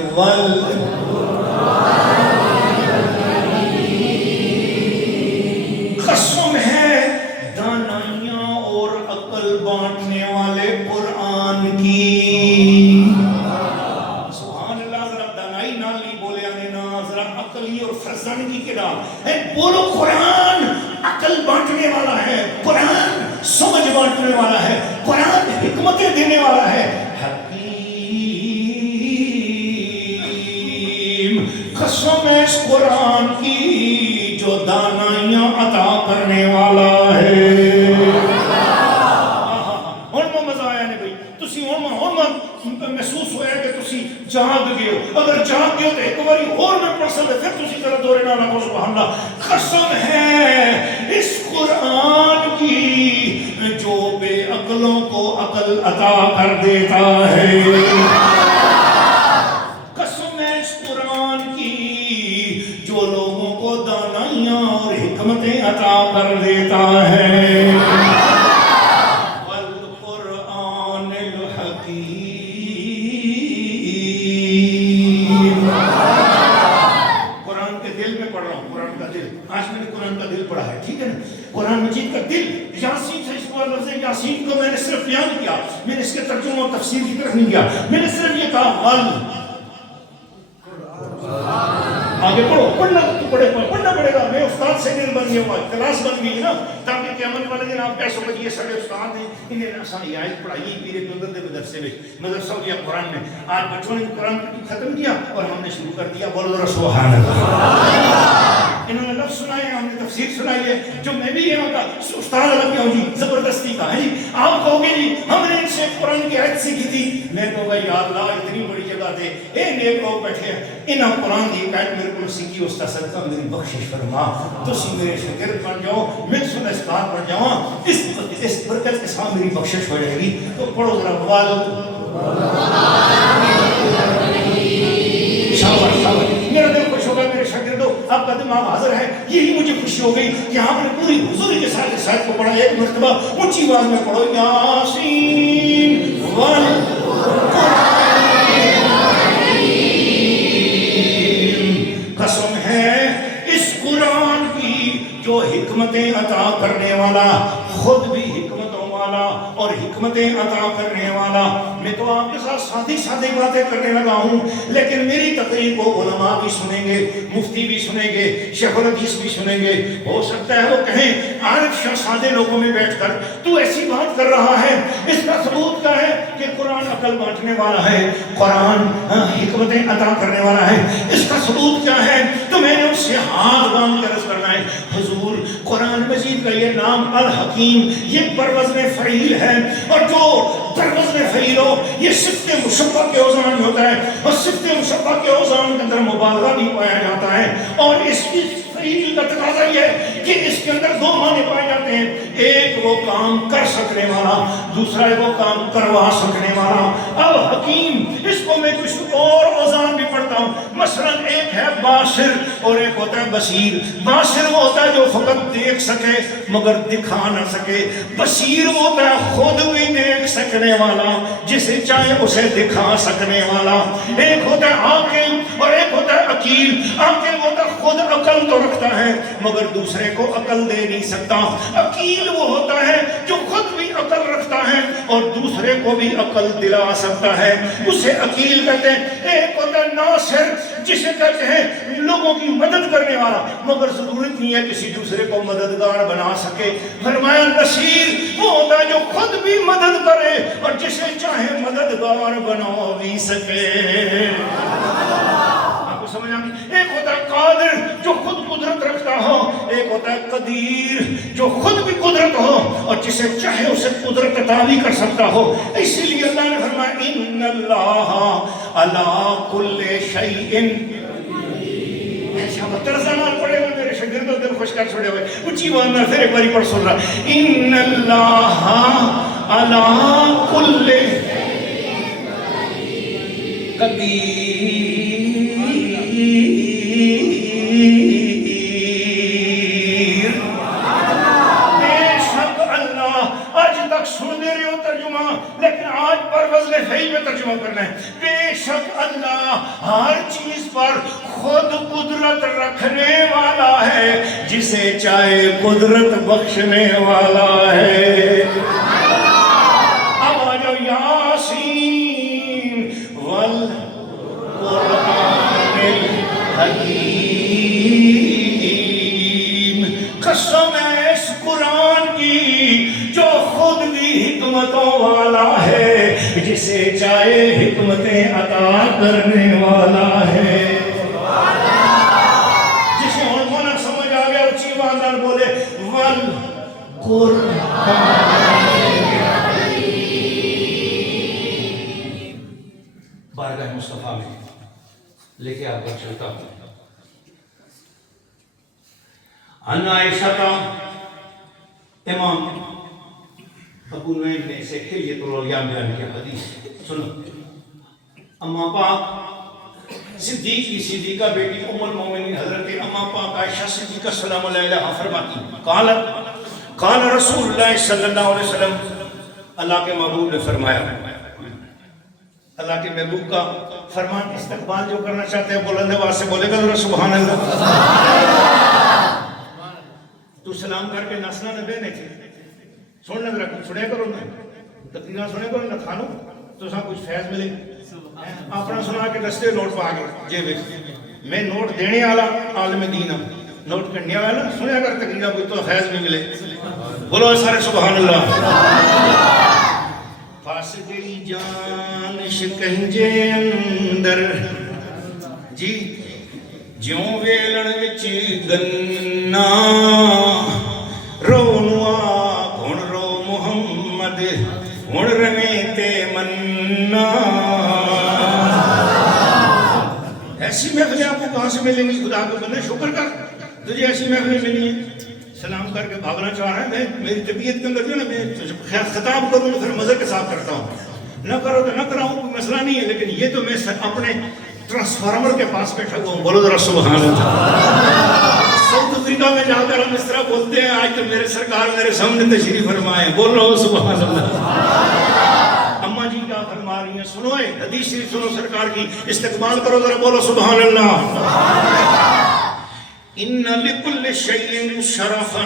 قسم ہے دانائیاں اور عقل بانٹنے والے قرآن کی. سبحان اللہ. ذرا دانائی نہ نہیں بولے آنے نا, ذرا عقلی اور فرزانگی کے نام ہے. بولو قرآن عقل بانٹنے والا ہے, قرآن سمجھ بانٹنے والا ہے, قرآن حکمتیں دینے والا ہے. قسم ہے اس قرآن کی جو دانائیاں عطا کرنے والا ہے. اور مزہ آیا نہیں بھائی, تسی اور محسوس ہوا ہے کہ تسی جاگ گئے ہو. اگر جاگ گئے ہو تو ایک باری اور میں پسند ہے, پھر تسی ذرا دورے نہ لگو سبحان اللہ. قسم ہے اس قرآن کی جو بے عقلوں کو عقل عطا کر دیتا ہے. کر دیتا ہے والقرآن الحکیم. قرآن کے دل میں پڑھ رہا ہوں, قرآن کا دل. آج میں نے قرآن کا دل پڑھا ہے, ٹھیک ہے نا. قرآن مجید کا دل, یاسین سے اس کو لفظ یاسین کو میں نے صرف بیان کیا, میں نے اس کے ترجمہ و تفسیر کی طرف نہیں گیا, میں نے صرف یہ کہا وال. آگے پڑھو, پڑھنا پڑھنا پڑے گا. میں استاد سے دل بن گیا ہوا, کلاس بن گئی نا, تاکہ قیامت والے دن آپ کہہ سکو یہ سارے استاد ہیں, انہیں آسان آیت پڑھائی میرے دندر دے مدرسے میں, مدرسہ ہو گیا قرآن میں. آج بچوں نے قرآن ختم کیا اور ہم نے شروع کر دیا بولو ذرا سبحان اللہ. انہوں نے لفظ سنائے, ہم نے تفسیر سنائی ہے. جو میں بھی یہاں کا استاد لگ گیا ہوں جی, زبردستی کا ہے جی. آپ کہو گے جی ہم نے ان سے قرآن کی آیت سیکھی تھی, میں کہوں گا یا اللہ اتنی بڑی جگہ دے, اے نیک لوگ بیٹھے ہیں, انہاں قرآن کی آیت میرے کو سیکھی, اس کا صدقہ میری بخشش فرما, تسی میرے شاگرد بن جاؤ, میں سن استاد بن جاؤں, اس برکت کے ساتھ میری بخشش ہو جائے گی. تو پڑھو ذرا وال. شاباش شاباش, میرا دل خوش ہوگا میرے شاگردوں, آپ کا دماغ حاضر ہے. یہی مجھے خوشی ہو گئی کہ آپ نے پوری حضوری کے ساتھ اس آیت کو پڑھا. ایک مرتبہ اونچی آواز میں پڑھو, یاسین والقرآن. قسم ہے اس قرآن کی جو حکمتیں عطا کرنے والا, خود بھی حکمتوں والا اور حکمتیں عطا کرنے والا. میں تو آپ کے ساتھ سادھی سادھی باتیں کرنے لگا ہوں, لیکن میری تقریر کو علماء بھی سنیں گے, مفتی بھی سنیں گے, شیخ الحدیث بھی سنیں گے. ہو سکتا ہے وہ کہیں عارف شاہ سادے لوگوں میں بیٹھ کر تو ایسی بات کر رہا ہے, اس کا ثبوت کیا ہے کہ قرآن عقل بانٹنے والا ہے, قرآن حکمتیں عطا کرنے والا ہے, اس کا ثبوت کیا ہے. تو میں نے اس سے ہاتھ باندھ کر عرض کرنا ہے, حضور قرآن مجید کا یہ نام الحکیم یہ بروزن فعیل ہے, اور جو بروزن فعیل ہو یہ صفت مشبہ کے اوزان میں ہوتا ہے, اور صفت مشبہ کے اوزان کے اندر مبالغہ بھی پایا جاتا ہے. اور اس کی فعیل کا تقاضا یہ ہے کہ اس کے اندر دو معنی پائے جاتے ہیں, ایک وہ کام کر سکنے والا, دوسرا وہ کام کروا سکنے والا. اب حکیم اس کو میں کچھ اور اوزان بھی پڑھتا ہوں. مثلا ایک ہے باصر اور ایک ہوتا ہے بصیر. باصر وہ ہوتا ہے جو فقط دیکھ سکے مگر دکھا نہ سکے. بصیر وہ ہوتا ہے خود بھی دیکھ سکنے والا, جسے چاہے اسے دکھا سکنے والا. ایک ہوتا ہے عاقل اور ایک ہوتا ہے عقیل. عاقل ہوتا ہے خود عقل تو رکھتا ہے مگر دوسرے کو عقل دے نہیں سکتا. عقیل وہ ہوتا ہے جو خود بھی عقل رکھتا ہے اور دوسرے کو بھی عقل دلا سکتا ہے, اسے عقیل کہتے ہیں. ایک ہوتا ہے ناصر جسے کہتے ہیں لوگوں کی مدد کرنے والا مگر ضرورت نہیں ہے کسی دوسرے کو مددگار بنا سکے. فرمایا نصیر وہ ہوتا ہے جو خود بھی مدد کرے اور جسے چاہے مددگار بنا بھی سکے. آپ کو سمجھ آگئی. ایک ہوتا ہے قادر جو خود قدرت رکھتا ہو, ایک ہوتا ہے قدیر جو خود بھی قدرت ہو اور جسے چاہے اسے قدرت عطا بھی کر سکتا ہو. اسی لیے اللہ نے فرمایا ان اللہ علی کل شیء. ترزمان پڑھے ہوئے میرے شاگردوں دل خوش کر چھوڑے ہوئے, اونچی آواز میں پھر ایک باری پڑھ سن رہا, ان اللہ علی کل قدیر. بے شک اللہ, آج تک سن دے رہے ہو ترجمہ, لیکن آج پر وزن فعیل میں ترجمہ کرنا ہے. بے شک اللہ ہر چیز پر خود قدرت رکھنے والا ہے, جسے چاہے قدرت بخشنے والا ہے. اب آ جاؤ یاسین والقرآن الحکیم. قسم ہے اس قرآن کی جو خود بھی حکمتوں والا ہے, جسے چاہے حکمتیں عطا کرنے والا ہے. جسے اور معنی سمجھ آ گیا اچھی بات بولے والقرآن. بارگاہ مصطفیٰ میں لے کے آپ کو چلتا ہوں. عن عائشہ امام ابو نعیم نے اسے حلیۃ الاولیاء بیان کیا حدیث سنو. اما پاک صدیق کی صدیقہ بیٹی ام المومنین حضرت اما پاک عائشہ صدیقہ سلام علیہا فرماتی قال رسول اللہ صلی اللہ علیہ وسلم، اللہ کے محبوب نے فرمایا، اللہ کے محبوب کا فرمان استقبال جو کرنا چاہتے ہیں بلند آواز سے بولے گا ذرا سبحان اللہ۔ تو سلام کر کے نسنا نہ بہنے تھے سننے ذرا کچھ سنے کرو نا، تقریرا سنے کرو نہ کھانو تو سا کچھ فیض ملے اپنا سنا کے دستے نوٹ پا گئے جے بے میں نوٹ دینے والا عالم دین ہوں، نوٹ کرنے والا سنیا کر تقریرا کوئی تو فیض بھی ملے، بولو سارے سبحان اللہ۔ پاس گئی جان شکنجے اندر جی جیوں ویلن وچ گنا، رو نوا گھن رو محمد ہن رمے تے منا۔ ایسی محفلیں آپ کو کہاں سے ملیں گی؟ خدا کو بندے شکر کر تجھے ایسی محفلیں ملی ہیں۔ سلام کر کے بھاگنا چاہ رہا ہے، میں میری طبیعت کے اندر جو نا میں خطاب کروں تو پھر مزے کے ساتھ کرتا ہوں، نہ کرو تو نہ کراؤں کوئی مسئلہ نہیں ہے، لیکن یہ تو میں اپنے ٹرانسفارمر کے پاس بیٹھا ہوا ہوں، بولو ذرا سبحان اللہ۔ ساؤتھ افریقہ میں جا کر ہم اس طرح بولتے ہیں، آج تو میرے سرکار میرے سامنے تشریف فرمائے، بولو سبحان اللہ۔ اماں جی کیا فرما رہی ہیں سنو، حدیث شریف سنو سرکار کی، استقبال کرو ذرا، بولو سبحان اللہ۔ ان لکل شیء شرفا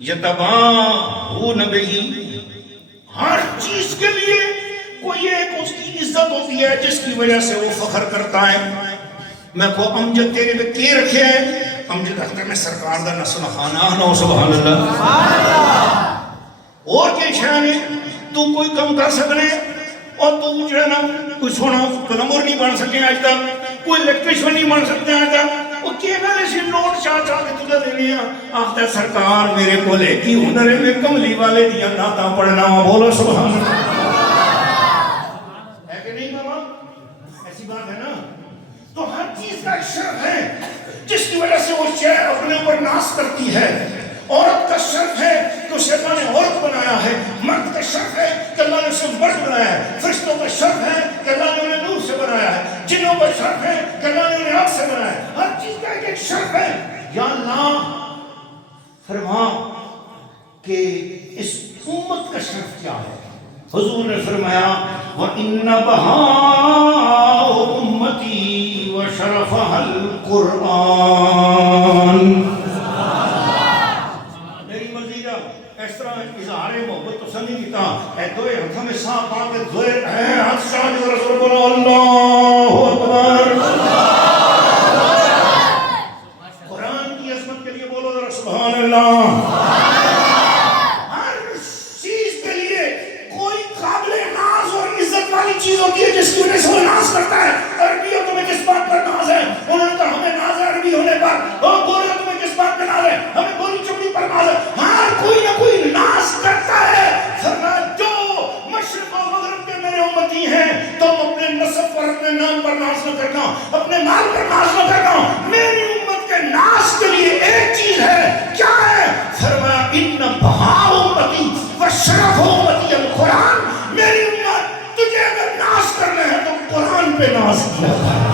یتباہون بہ، ہر چیز کے لیے کوئی ایک اس کی عزت ہوتی ہے جس کی وجہ سے وہ فخر کرتا ہے۔ میں کو امجد تیرے پہ کی رکھے ہیں، امجد اختر میں سرکار دا نسل خانہ نو سبحان اللہ۔ اور کیا شان ہے تو کوئی کم کر سکنے، اور تو جو ہے نا کوئی سونا پلمبر نہیں بن سکے آج تک، کوئی الیکٹریشین نہیں بن سکتے آج تک، وہ کیونکہ ایسی نوٹ چاہ چاہ کے تجھے دینے ہیں، آخر سرکار میرے کو لے کی ہنر میں کملی والے دیا ناتا پڑھنا، بولو سبحان اللہ۔ ہے کہ نہیں بابا؟ ایسی بات ہے نا؟ تو ہر چیز کا شرف ہے جس کی وجہ سے وہ شے اپنے اوپر ناز کرتی ہے۔ عورت کا شرف ہے کہ اسے اللہ نے عورت بنایا ہے، مرد کا شرف ہے کہ اللہ نے اسے مرد بنایا ہے، فرشتوں کا شرف ہے کہ اللہ نے انہیں نور سے بنایا ہے، جنوں کا شرف ہے کہ اللہ نے انہیں آگ سے بنایا ہے، ہر چیز کا ایک شرف ہے۔ یا اللہ فرما کہ اس امت کا شرف کیا ہے؟ حضور نے فرمایا وَإِنَّ بَهَاءُ أُمَّتِي وَشَرَفَهَا الْقُرْآنِ۔ اس طرح اظہار محبت تو سنی کیتا اے دوئے ہتھوں میں ساتھ پا کے دوئے اے ہاتھ شاہ جو رسول بولو اللہ اکبر۔ قرآن کی عظمت کے لیے بولو ذرا سبحان اللہ۔ ہر چیز کے لیے کوئی قابل ناز اور عزت والی چیز ہوتی ہے جس کی وجہ سے وہ ناز کرتا ہے۔ عربیوں تمہیں کس بات پر ناز ہے؟ انہوں نے کہا ہمیں ناز ہے عربی ہونے پر، اور گوریوں تمہیں کس بات پر ناز ہے؟ ہمیں گوری چمڑی پر ناز ہے۔ ہر کوئی نہ کوئی ناز کرتا ہے۔ فرمایا جو مشرق و مغرب کے میرے امتی ہیں تم اپنے نسب پر اپنے نام پر ناز نہ کرنا، اپنے مال پر ناز نہ کرنا، میری امت کے ناز کے لیے ایک چیز ہے، کیا ہے؟ فرمایا ان بہاء امتی وشرف امتی القرآن، میری امت تجھے اگر ناز کرنا ہے تو قرآن پہ ناز کیا کر۔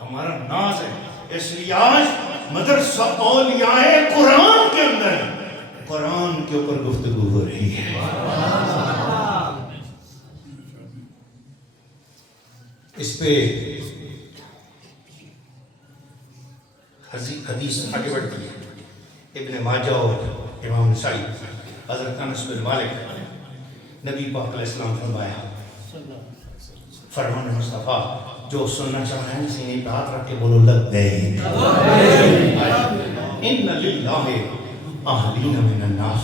ہمارا ناز ہے، اس لیے آج مدرسہ اولیاء قرآن کے اندر قرآن کے اوپر گفتگو ہو رہی ہے۔ اس پہ حدیث آگے بڑھتی ہے، ابن ماجہ اور امام نسائی، حضرت انس بن مالک، نبی پاک علیہ السلام فرمایا فرمان مصطفیٰ جو سننا چاہ رہے ہیں سینے پہ ہاتھ رکھ کے بولو لبیک ان للہ اہلین من الناس۔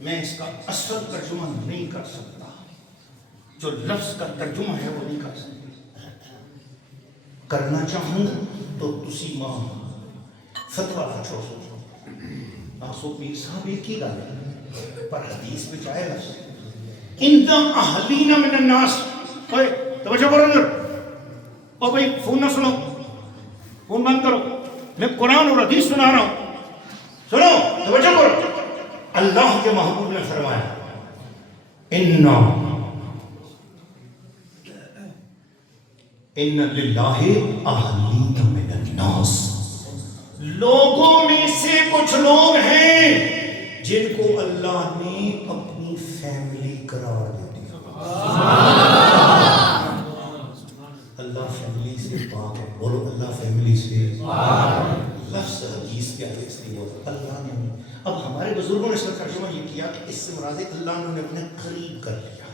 میں اس کا اصل ترجمہ نہیں کر سکتا، جو لفظ کا ترجمہ ہے وہ نہیں کر سکتا، کرنا چاہوں تو تسی ماں فتوہ پچھو آسو پیر صاحب ایک ہی گل ہے پر حدیث میں چاہے لفظ ان اہلین من الناس۔ توجہ کرو ادھر، اور بھائی فون نہ سنو، فون بند کرو، میں قرآن اور حدیث سنا رہا ہوں، سنو توجہ کرو۔ اللہ کے محبوب نے فرمایا اِنَّا ان للہ اہلین من الناس، لوگوں میں سے کچھ لوگ ہیں جن کو اللہ نے اپنی فیملی قرار دے دیا. اللہ فیملی سے پاک ہے. بولو اللہ فیملی سے پاک. لفظ حدیث کے آگے سے بولو اللہ نے. اب ہمارے بزرگوں نے اس کا ترجمہ یہ کیا کہ اس سے مراد اللہ نے اپنے قریب کر لیا.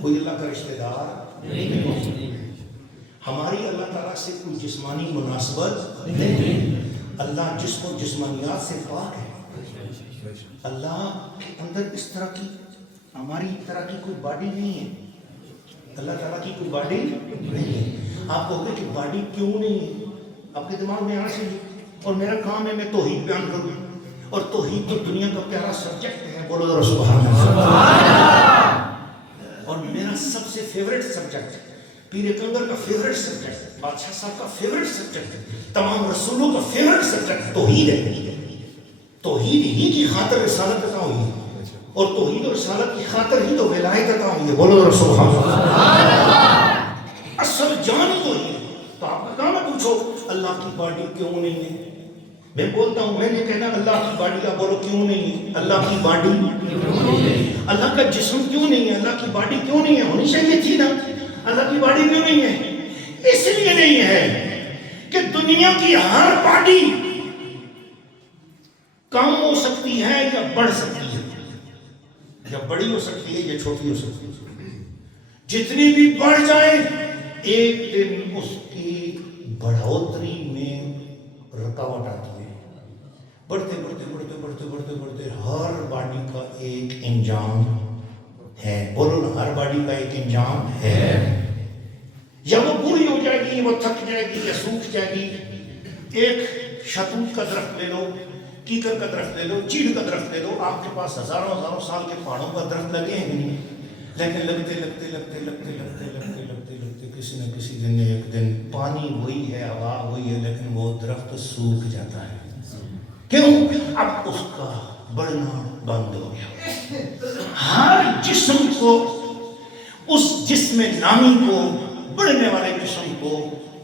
کوئی اللہ کا رشتہ دار نہیں. ہماری اللہ تعالیٰ سے کوئی جسمانی مناسبت نہیں. اللہ جس کو جسمانیات سے پاک ہے. اللہ کے اندر اس طرح کی ہماری طرح کی کوئی باڈی نہیں ہے. اللہ تعالیٰ کی کوئی باڈی نہیں ہے. آپ کہو گے کہ باڈی کیوں نہیں ہے؟ آپ کے دماغ میں آنا چاہیے. اور میرا کام ہے میں توحید بیان کروں, اور توحید تو دنیا کا پیارا سبجیکٹ ہے. بولو ذرا سبحان اللہ. اور میرا سب سے فیوریٹ سبجیکٹ, پیر کلندر کا فیوریٹ سبجیکٹ, بادشاہ صاحب کا فیوریٹ سبجیکٹ, تمام رسولوں کا فیوریٹ سبجیکٹ توحید ہے. توحید ہی کی خاطر رسالت عطا ہوئی ہے, اور توحید اور رسالت کی خاطر ہی تو ولایت عطا ہوئی ہے. بولو ذرا سبحان اللہ. اصل جان تو ہی. تو آپ کا کام ہے پوچھو اللہ کی باڈی کیوں نہیں ہے. میں بولتا ہوں, میں نے کہنا اللہ کی باڈی کا, بولو کیوں نہیں ہے. اللہ کی باڈی کیوں نہیں ہے. اللہ کا جسم کیوں نہیں ہے. اللہ کی باڈی کیوں نہیں ہے. ہونی چاہیے تھی نا. اللہ کی باڈی کیوں نہیں ہے. اس لیے نہیں ہے کہ دنیا کی ہر باڈی کم ہو سکتی ہے یا بڑھ سکتی ہے, یا بڑی ہو سکتی ہے یا چھوٹی ہو سکتی ہے. جتنی بھی بڑھ جائے ایک دن اس کی بڑھوتری میں رکاوٹ آتی ہے. بڑھتے بڑھتے بڑھتے بڑھتے بڑھتے بڑھتے ہر باڈی کا ایک انجام ہے. بولو نا, ہر باڈی کا ایک انجام ہے. یا وہ بوڑھی ہو جائے گی, وہ تھک جائے گی, یا سوکھ جائے گی. ایک شتوت کا درخت لے لو, کیکر کا درخت لے لو, چیڑ کا درخت لے لو. آپ کے پاس ہزاروں ہزاروں سال کے پہاڑوں کا درخت لگے ہیں نہیں, لیکن لگتے لگتے لگتے لگتے لگتے لگتے لگتے لگتے کسی نہ کسی دن ایک دن پانی وہی ہے, ہوا وہی ہے, لیکن وہ درخت سوکھ جاتا ہے. کیوں؟ اب اس کا بڑھنا بند ہو گیا. ہر جسم کو, اس جسم نامی کو, بڑھنے والے جسم کو,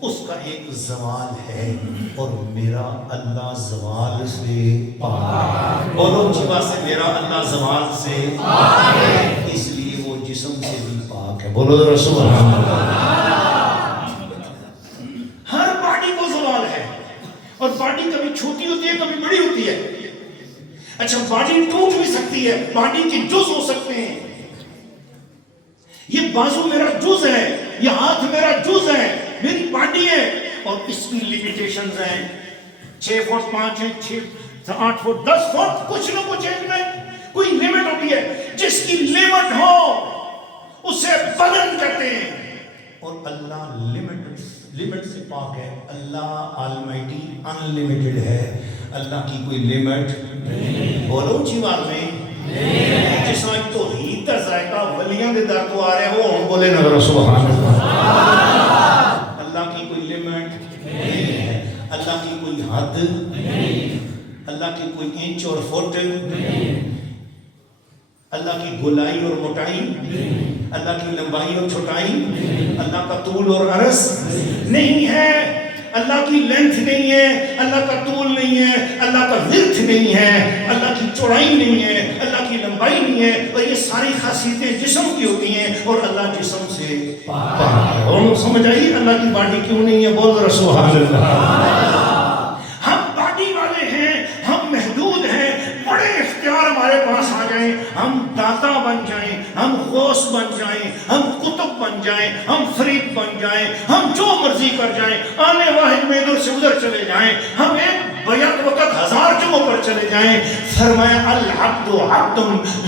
اس کا ایک زوال ہے, اور میرا اللہ زوال سے پاک. بولو جیوا سے, میرا اللہ زوال سے پاک ہے, اس لیے وہ جسم سے بھی پاک ہے. بولو سبحان اللہ. ہر باڈی کو زوال ہے, اور باڈی کبھی چھوٹی ہوتی ہے, کبھی بڑی ہوتی ہے. اچھا, باڈی ٹوٹ بھی سکتی ہے, باڈی کے جز ہو سکتے ہیں. یہ بازو میرا جز ہے, یہ ہاتھ میرا جز ہے, میری باڈی ہے, اور اس کی لیمیٹیشنز ہیں. 6 فٹ 5 انچ, 8 فٹ 10 فٹ, کچھ نہ کچھ ایک میں کوئی لیمٹ ہوتی ہے. جس کی لیمٹ ہو اسے بدن کہتے ہیں, اور اللہ لمٹ سے پاک ہے. اللہ آلمائٹی انلیمیٹڈ ہے, اللہ کی کوئی لمٹ نہیں. بولو جیوار میں جس میں توحید کا ذائقہ ولیاں دے در کو آ رہا ہے, وہ ہم بولے نظر سبحان اللہ. اللہ کی کوئی لمٹ نہیں ہے, اللہ کی کوئی حد نہیں, اللہ کی کوئی انچ اور فٹ نہیں, اللہ کی گولائی اور موٹائی نہیں, اللہ کی لمبائی اور چھوٹائی نہیں, اللہ کا طول اور عرض نہیں ہے, اللہ کی لینتھ نہیں ہے, اللہ کا طول نہیں ہے, اللہ کا ورتھ نہیں ہے, اللہ کی چوڑائی نہیں ہے, اللہ کی لمبائی نہیں ہے. اور یہ ساری خاصیتیں جسم کی ہوتی ہیں, اور اللہ جسم سے پاک ہے. اور سمجھ آئی اللہ کی باڈی کیوں نہیں ہے. بول رہا سبحان اللہ. ہم باڈی والے ہیں, ہم محدود ہیں. بڑے اختیار ہمارے پاس آ جائیں, ہم داتا بن جائیں, ہم غوث بن جائیں, ہم قطب بن جائیں, ہم فرید بن جائیں, ہم جو مرضی کر جائیں, آنے واحد میں ادھر سے ادھر چلے جائیں, ہم ایک بیک وقت 1000 جگہوں پر چلے جائیں. فرمایا العبد عبد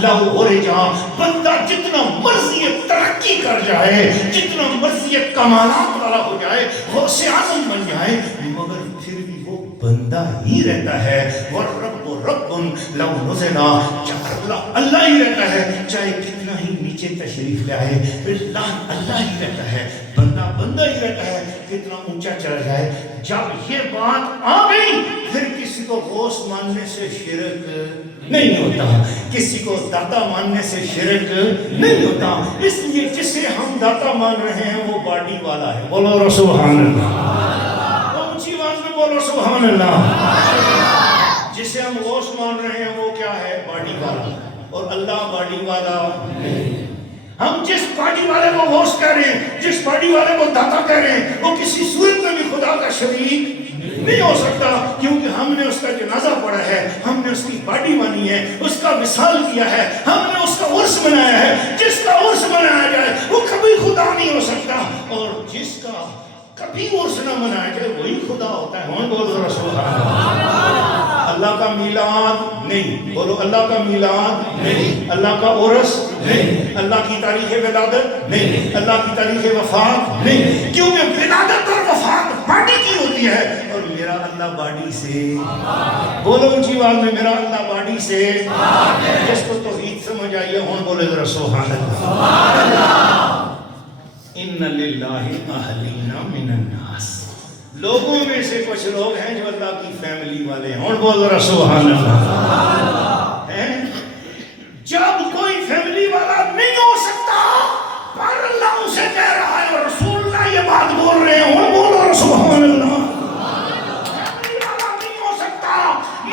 لہ رجا, بندہ جتنا مرضی ترقی کر جائے, جتنا مرضی کمالات والا ہو جائے, غوث اعظم بن جائے, مگر پھر بھی وہ بندہ ہی رہتا ہے. والرب رب لو نزلا, اللہ ہی رہتا ہے, چاہے کتنا ہی نیچے نیچے تشریف لے آئے، پھر اللہ ہی رہتا ہے، بندہ بندہ ہی رہتا ہے، کتنا اونچا چلا جائے. جب یہ بات آ گئی پھر کسی کو غوث ماننے سے شرک نہیں ہوتا، کسی کو داتا ماننے سے شرک نہیں ہوتا. اس لیے جسے ہم داتا مان رہے ہیں وہ باڈی والا ہے. بولو سبحان اللہ، اونچی آواز میں بولو سبحان اللہ. جسے ہم غوث مان رہے ہیں وہ کیا ہے؟ باڈی والا. اور اللہ باڈی والا نہیں. ہم جس باڈی والے کو غوث کہہ رہے ہیں، جس باڈی والے کو داتا کہہ رہے ہیں، وہ کسی صورت میں بھی خدا کا شریک نہیں ہو سکتا، کیونکہ ہم نے اس کا جنازہ پڑھا ہے، ہم نے اس کی باڈی مانی ہے، اس کا وصال کیا ہے، ہم نے اس کا عرس منایا ہے. جس کا عرس منایا جائے وہ کبھی خدا نہیں ہو سکتا، اور جس کا کبھی عرس نہ منایا جائے وہی خدا ہوتا ہے. ہوں بولو رسول اللہ کا میلاد نہیں. بولو اللہ کا میلاد نہیں، اللہ کا عرس نہیں، اللہ کی تاریخ ولادت نہیں، اللہ کی تاریخ وفات نہیں، کیونکہ ولادت اور وفات باڈی کی ہوتی ہے، اور میرا اللہ باڈی سے. بولو اونچی آواز میں، میرا اللہ باڈی سے. جس کو توحید سمجھ آئیے ہوں بولے ذرا سبحان اللہ. ان للہ اہلین من الناس، لوگوں میں سے کچھ لوگ ہیں جو اللہ کی فیملی والے ہیں. اور بول رہا سبحان اللہ. جب کوئی فیملی والا نہیں ہو سکتا پر اللہ اسے کہہ رہا ہے، اور رسول اللہ یہ بات بول رہے ہیں. اور بول رہا سبحان اللہ. فیملی والا نہیں ہو سکتا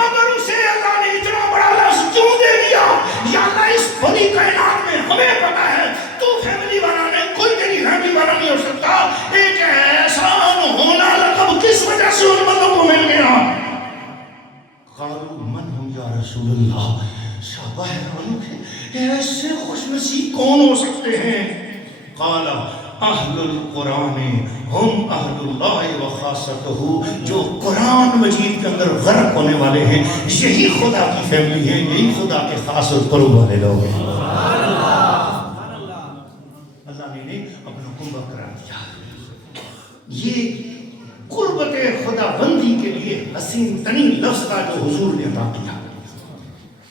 مگر اسے اللہ نے اتنا بڑا لفظ کیوں دے دیا؟ یا اللہ اس بڑی کائنات میں ہمیں پتا ہے تو فیملی والا نہیں، کوئی تیری فیملی والا نہیں ہو سکتا. ایک احسان ہونا لقب کس وجہ سے ان بندوں کو مل گیا؟ قالوا من ہم یا رسول اللہ، صحابہ حیران تھے ایسے خوش نصیب کون ہو سکتے ہیں؟ قال اہل القرآن ہم اہل اللہ و خاصتہ، جو قرآن مجید کے اندر غرق ہونے والے ہیں یہی خدا کی فیملی ہے، یہی خدا کے خاص اور قرب والے لوگ ہیں. اللہ نے اپنا حکم قرار دیا. یہ قربت خدا بندی کے لیے حسین ترین لفظ کا جو حضور نے عطا کیا.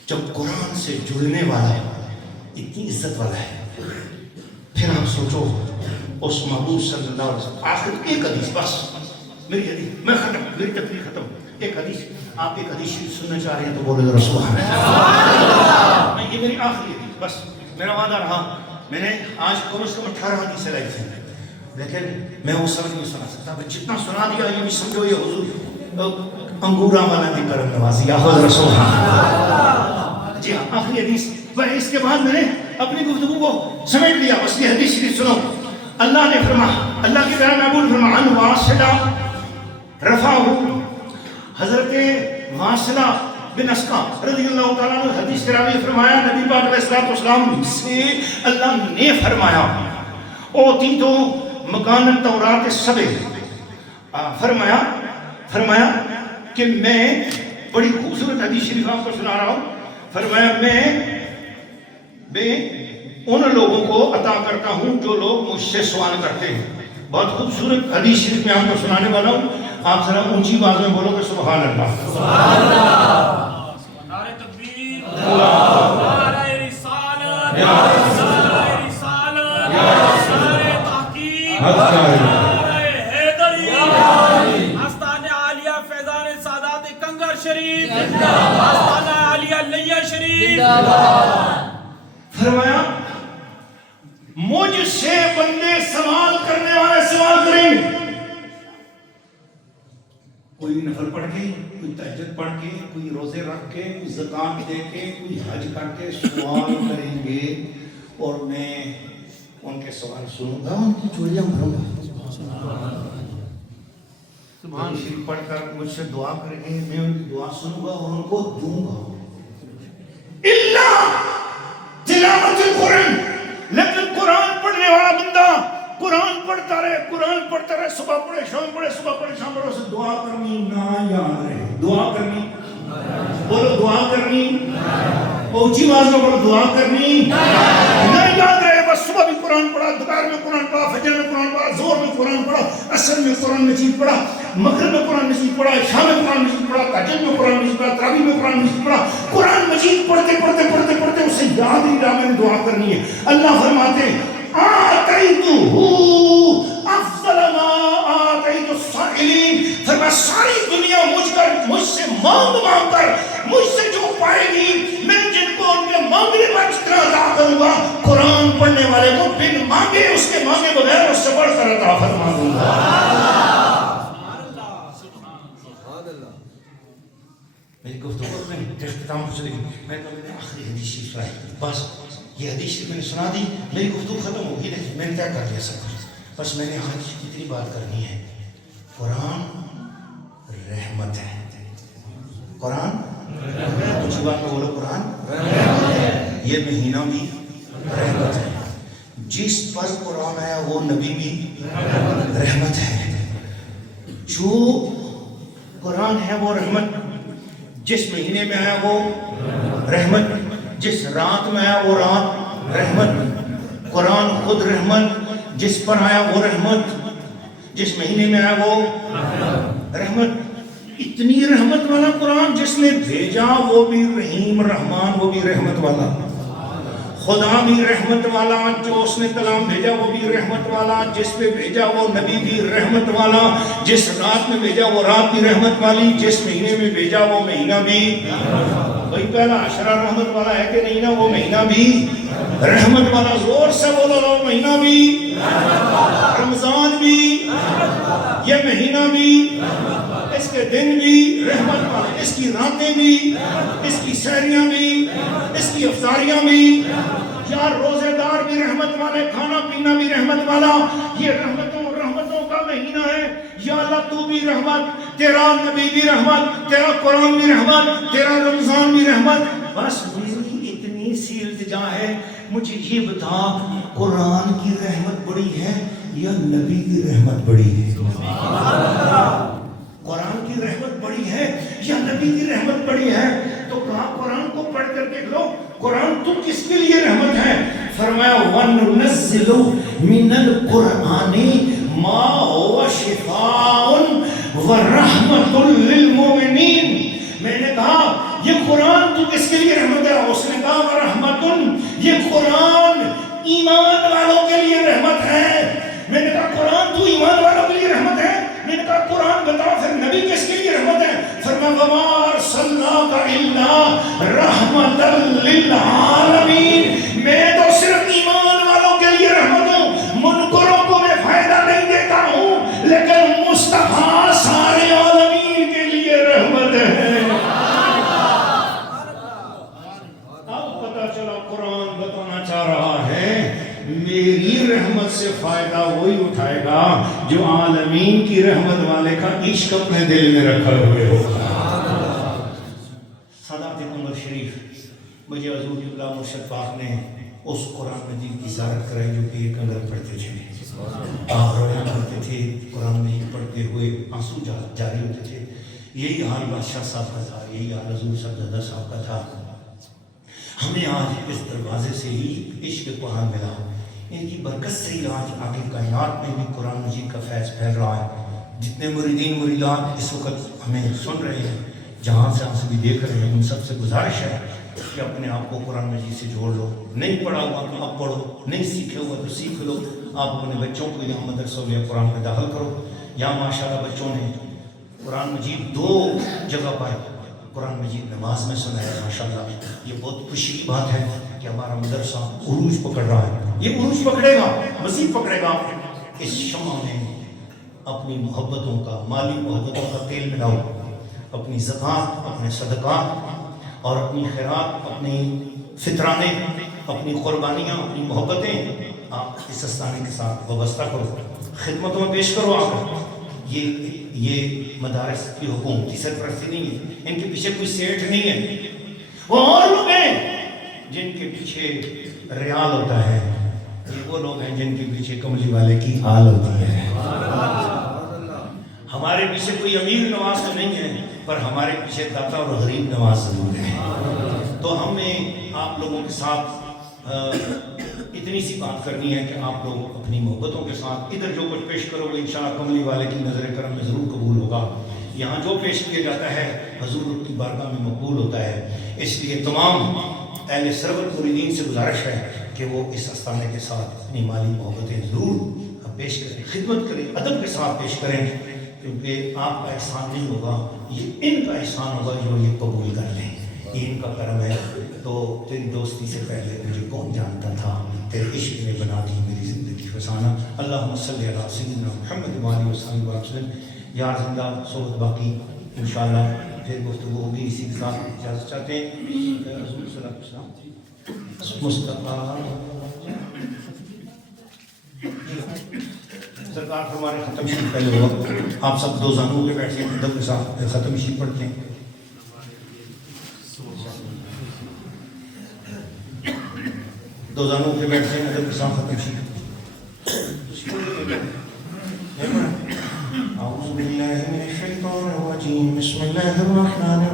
جب قرآن سے جڑنے والا ہے اتنی عزت والا ہے، پھر آپ سوچو اس محبوب صلی اللہ علیہ وسلم. آخر ایک حدیث بس، میری حدیث میں ختم، میری تقریر ختم. ایک حدیث، آپ ایک حدیث سننا چاہ رہے ہیں تو بولے ذرا سبحان اللہ. یہ میری آخری حدیث بس، میرا وعدہ رہا. میں نے آج کم از کم 18 حدیثیں لائی تھیں، لیکن میں وہ سب نہیں سنا سکتا. میں جتنا سنا دیا یہ بھی سمجھو یہ حضور انگوراں والا دی کرم نوازی. یا حضرت سبحان اللہ. جی ہاں آخری حدیث. اس کے بعد میں نے اپنی گفتگو کو سمیٹ لیا. بس یہ حدیث شریف سنو. اللہ نے فرمایا، اللہ کی پیارے محبوب فرمایا، عن واصلہ رفعہ، حضرت واصلہ بن اسقا رضی اللہ تعالیٰ عنہ حدیث کے راوی فرمایا، نبی پاک علیہ الصلوۃ والسلام سے اللہ نے فرمایا، اوتیتو مکان التوراۃ السبع، فرمایا کہ میں بڑی خوبصورت حدیث شریف آپ کو سنا رہا ہوں. فرمایا میں ان لوگوں کو عطا کرتا ہوں جو لوگ مجھ سے سوال کرتے ہیں. بہت خوبصورت حدیث شریف میں آپ کو سنانے والا ہوں. آپ ذرا اونچی آواز میں بولو کہ سبحان اللہ. سبحان اللہ. نعرہ تکبیر، نعرہ رسالت، نعرہ رسالت، نعرہ تحقیق، نعرہ حیدری، آستانہ عالیہ فیضان سادات کنگر شریف، آستانہ عالیہ لیہ شریف. فرمایا مجھ سے بندے سوال کرنے والے سوال کریں گے. کوئی نفل پڑھ کے، کوئی تہجد پڑھ کے، کوئی روزے رکھ کے، کوئی زکات دے کے، کوئی حج کر کے سوال کریں گے، اور میں ان کے سوال سنوں گا، ان کی چوریاں بھروں گا. سبحان شریف پڑھ کر مجھ سے دعا کریں گے، میں ان کی دعا سنوں گا اور ان کو دوں گا. اللہ تلاوت القرآن، لیکن قرآن پڑھنے والا بندہ قرآن پڑھتا رہے، صبح پڑھے شام پڑھے، صبح پڑھے شام پڑھے، اسے دعا کرنی نہ یاد رہے. دعا کرنی، بولو دعا کرنی، اونچی آواز میں بولو دعا کرنی نہ یاد رہے. بس صبح بھی قرآن پڑھا، دوپہر میں قرآن پڑھا، فجر میں قرآن پڑھا، ظہر میں قرآن پڑھا، عصر میں قرآن مجید پڑھا، مغرب میں قرآن مجید پڑھا، شام میں قرآن مجید پڑھا، تہجد میں قرآن مجید پڑھا، تراویح میں قرآن مجید پڑھا. قرآن مجید پڑھتے پڑھتے پڑھتے پڑھتے اسے یاد نہیں رہا میں نے دعا کرنی ہے. اللہ فرماتے آتیتہ افضل ما آتیت السائلین. فرمایا ساری دنیا مجھ سے مانگ کر مجھ سے جو پائے گی میں جن کو ان کے مانگنے پر جتنا عطا کروں گا قرآن پڑھنے والے کو بن مانگے اس کے مانگے بغیر اس سے بڑھ کر عطا فرما دوں گا. میری گفتگو میں اختتام ہو چلی گئی. میں نے آخری حدیث شریف سنائی, بس یہ حدیث شریف میں نے سنا دی, میری گفتگو ختم ہو گئی. میں نے طے کر لیا سب کچھ, بس میں نے آج اتنی بات کرنی ہے. قرآن رحمت ہے. قرآن اونچی بات میں بولو, قرآن یہ مہینہ بھی رحمت ہے. جس پر قرآن آیا وہ نبی بھی رحمت ہے. جو قرآن ہے وہ رحمت, جس مہینے میں آیا وہ رحمت, جس رات میں آیا وہ رات رحمت. قرآن خود رحمت, جس پر آیا وہ رحمت, جس مہینے میں آیا وہ رحمت. اتنی رحمت والا قرآن جس نے بھیجا وہ بھی رحیم رحمان, وہ بھی رحمت والا. خدا بھی رحمت والا, جو اس نے کلام بھیجا وہ بھی رحمت والا, جس پہ بھیجا وہ نبی بھی رحمت والا, جس رات میں بھیجا وہ رات بھی رحمت والی, جس مہینے میں بھیجا وہ مہینہ بھی. بھائی پہلا عشرہ رحمت والا ہے کہ نہیں نا, وہ مہینہ بھی رحمت والا. زور سے بولو, وہ مہینہ بھی, رمضان بھی, یہ مہینہ بھی, اس کے دن بھی رحمت والے, اس کی راتیں بھی, اس کی سحریاں بھی, اس کی افطاریاں بھی. یا روزے دار بھی رحمت والے, کھانا پینا بھی رحمت والا. یہ رحمتوں کا مہینہ ہے. یا اللہ تو بھی رحمت, تیرا نبی بھی رحمت, تیرا قرآن بھی رحمت, تیرا رمضان بھی رحمت. بس میری اتنی سی التجا ہے, مجھے یہ بتا قرآن کی رحمت بڑی ہے یا نبی کی رحمت بڑی ہے؟ قرآن کی رحمت بڑی ہے یا نبی کی رحمت بڑی ہے؟ تو کہا قرآن کو پڑھ کر دیکھ لو, قرآن تو کس کے لیے رحمت ہے؟ فرمایا وَنُنَزِّلُ مِنَ الْقُرْآنِ مَا هُوَ شِفَاءٌ وَرَحْمَةٌ لِّلْمُؤْمِنِينَ. میں نے کہا یہ قرآن تو کس کے لیے رحمت ہے؟ اس نے کہا وَرَحْمَةٌ, یہ قرآن ایمان والوں کے لیے رحمت ہے. میں نے کہا قرآن تو ایمان والوں کے لیے رحمت ہے. میں نے کہا قرآن بتاؤ پھر نبی کس کے لیے رحمت ہے؟ فرمایا وَمَا أَرْسَلْنَاكَ إِلَّا رَحْمَةً لِّلْعَالَمِينَ. میں تو صرف ایمان والوں کے لیے رحمت ہوں, منکروں کو میں فائدہ نہیں دیتا ہوں, لیکن مصطفیٰ سارے عالمین کے لیے رحمت ہے. اب پتہ چلا قرآن بتانا چاہ رہا ہے میری رحمت سے فائدہ وہی اٹھائے گا جو عالمین کی رحمت والے کا عشق اپنے دل میں رکھا ہوئے ہوگا. صداقت عمر شریف مجھے حضور اللہ مرشد پاک نے اس قرآن مجید کی زیارت کرائی جو کہ ایک انگر پڑھتے تھے, آپ رویاں پڑھتے تھے, قرآن مجید پڑھتے ہوئے آنسو جاری ہوتے تھے. یہی حال بادشاہ صاحب کا تھا, یہی حال حضور صاحبزادہ صاحب کا تھا. ہمیں آج اس دروازے سے ہی عشق قرآن ملا, ان کی برکت سے ہی آج آگے کائنات میں بھی قرآن مجید کا فیض پھیل رہا ہے. جتنے مریدین مریدات اس وقت ہمیں سن رہے ہیں, جہاں سے ہم سے بھی دیکھ رہے ہیں, ان سب سے گزارش ہے کہ اپنے آپ کو قرآن مجید سے جوڑ لو. نہیں پڑھا ہوا تو اب پڑھو, نہیں سیکھے ہوا تو سیکھ لو. آپ اپنے بچوں کو یہاں مدرسوں یا قرآن میں داخل کرو. یہاں ماشاءاللہ بچوں نے قرآن مجید 2 جگہ پر قرآن مجید نماز میں سنا ہے. ماشاءاللہ یہ بہت خوشی کی بات ہے کہ ہمارا مدرسہ عروج پکڑ رہا ہے. یہ عروج پکڑے گا, مزید پکڑے گا. اس شمع میں اپنی محبتوں کا, مالی محبتوں کا تیل ملاؤ. اپنی زکوٰۃ, اپنے صدقات اور اپنی خیرات, اپنی فطرانے, اپنی قربانیاں, اپنی محبتیں آپ اس استانے کے ساتھ وابستہ کرو, خدمتوں میں پیش کرو. آپ یہ مدارس کی حکومتی سرپرستی نہیں ہے, ان کے پیچھے کوئی سیٹھ نہیں ہے. وہ اور لوگ ہیں جن کے پیچھے ریال ہوتا ہے, یہ وہ لوگ ہیں جن کے پیچھے کملی والے کی حال ہوتی ہے. ہمارے پیچھے کوئی امیر نواز تو نہیں ہے, پر ہمارے پیچھے داتا اور غریب نواز ضرور ہے. تو ہمیں آپ لوگوں کے ساتھ اتنی سی بات کرنی ہے کہ آپ لوگ اپنی محبتوں کے ساتھ ادھر جو کچھ پیش کرو گے انشاءاللہ کملی والے کی نظر کرم میں ضرور قبول ہوگا. یہاں جو پیش کیا جاتا ہے حضور کی بارگاہ میں مقبول ہوتا ہے. اس لیے تمام اہل سرور مریدین سے گزارش ہے کہ وہ اس استانے کے ساتھ اپنی مالی محبتیں ضرور پیش کریں، خدمت کریں، ادب کے ساتھ پیش کریں، کیونکہ آپ کا احسان نہیں ہوگا، یہ ان کا احسان ہوگا جو یہ قبول کر لیں، یہ ان کا کرم ہے۔ تو تیری دوستی سے پہلے مجھے کون جانتا تھا، تیرے عشق نے بنا دی میری زندگی فسانہ۔ اللہم صلی علی سیدنا محمد وآلہ وسلم وسلم۔ یا زندہ صحبت باقی انشاءاللہ پھر گفتگو ہوگی، اسی کے ساتھ اجازت چاہتے ہیں۔ حضور صلی اللہ علیہ وسلم مصطفیٰ سرکار ہمارے ختم شریف پہلے ہوا، آپ سب دو زانوں پہ بیٹھے ہیں، ادب کے ساتھ ختم شریف پڑھتے ہیں۔ دو زانوں پہ بیٹھتے ہیں، ادب کے ساتھ ختم شریف۔ اعوذ باللہ من الشیطان الرجیم، بسم اللہ الرحمن الرحیم۔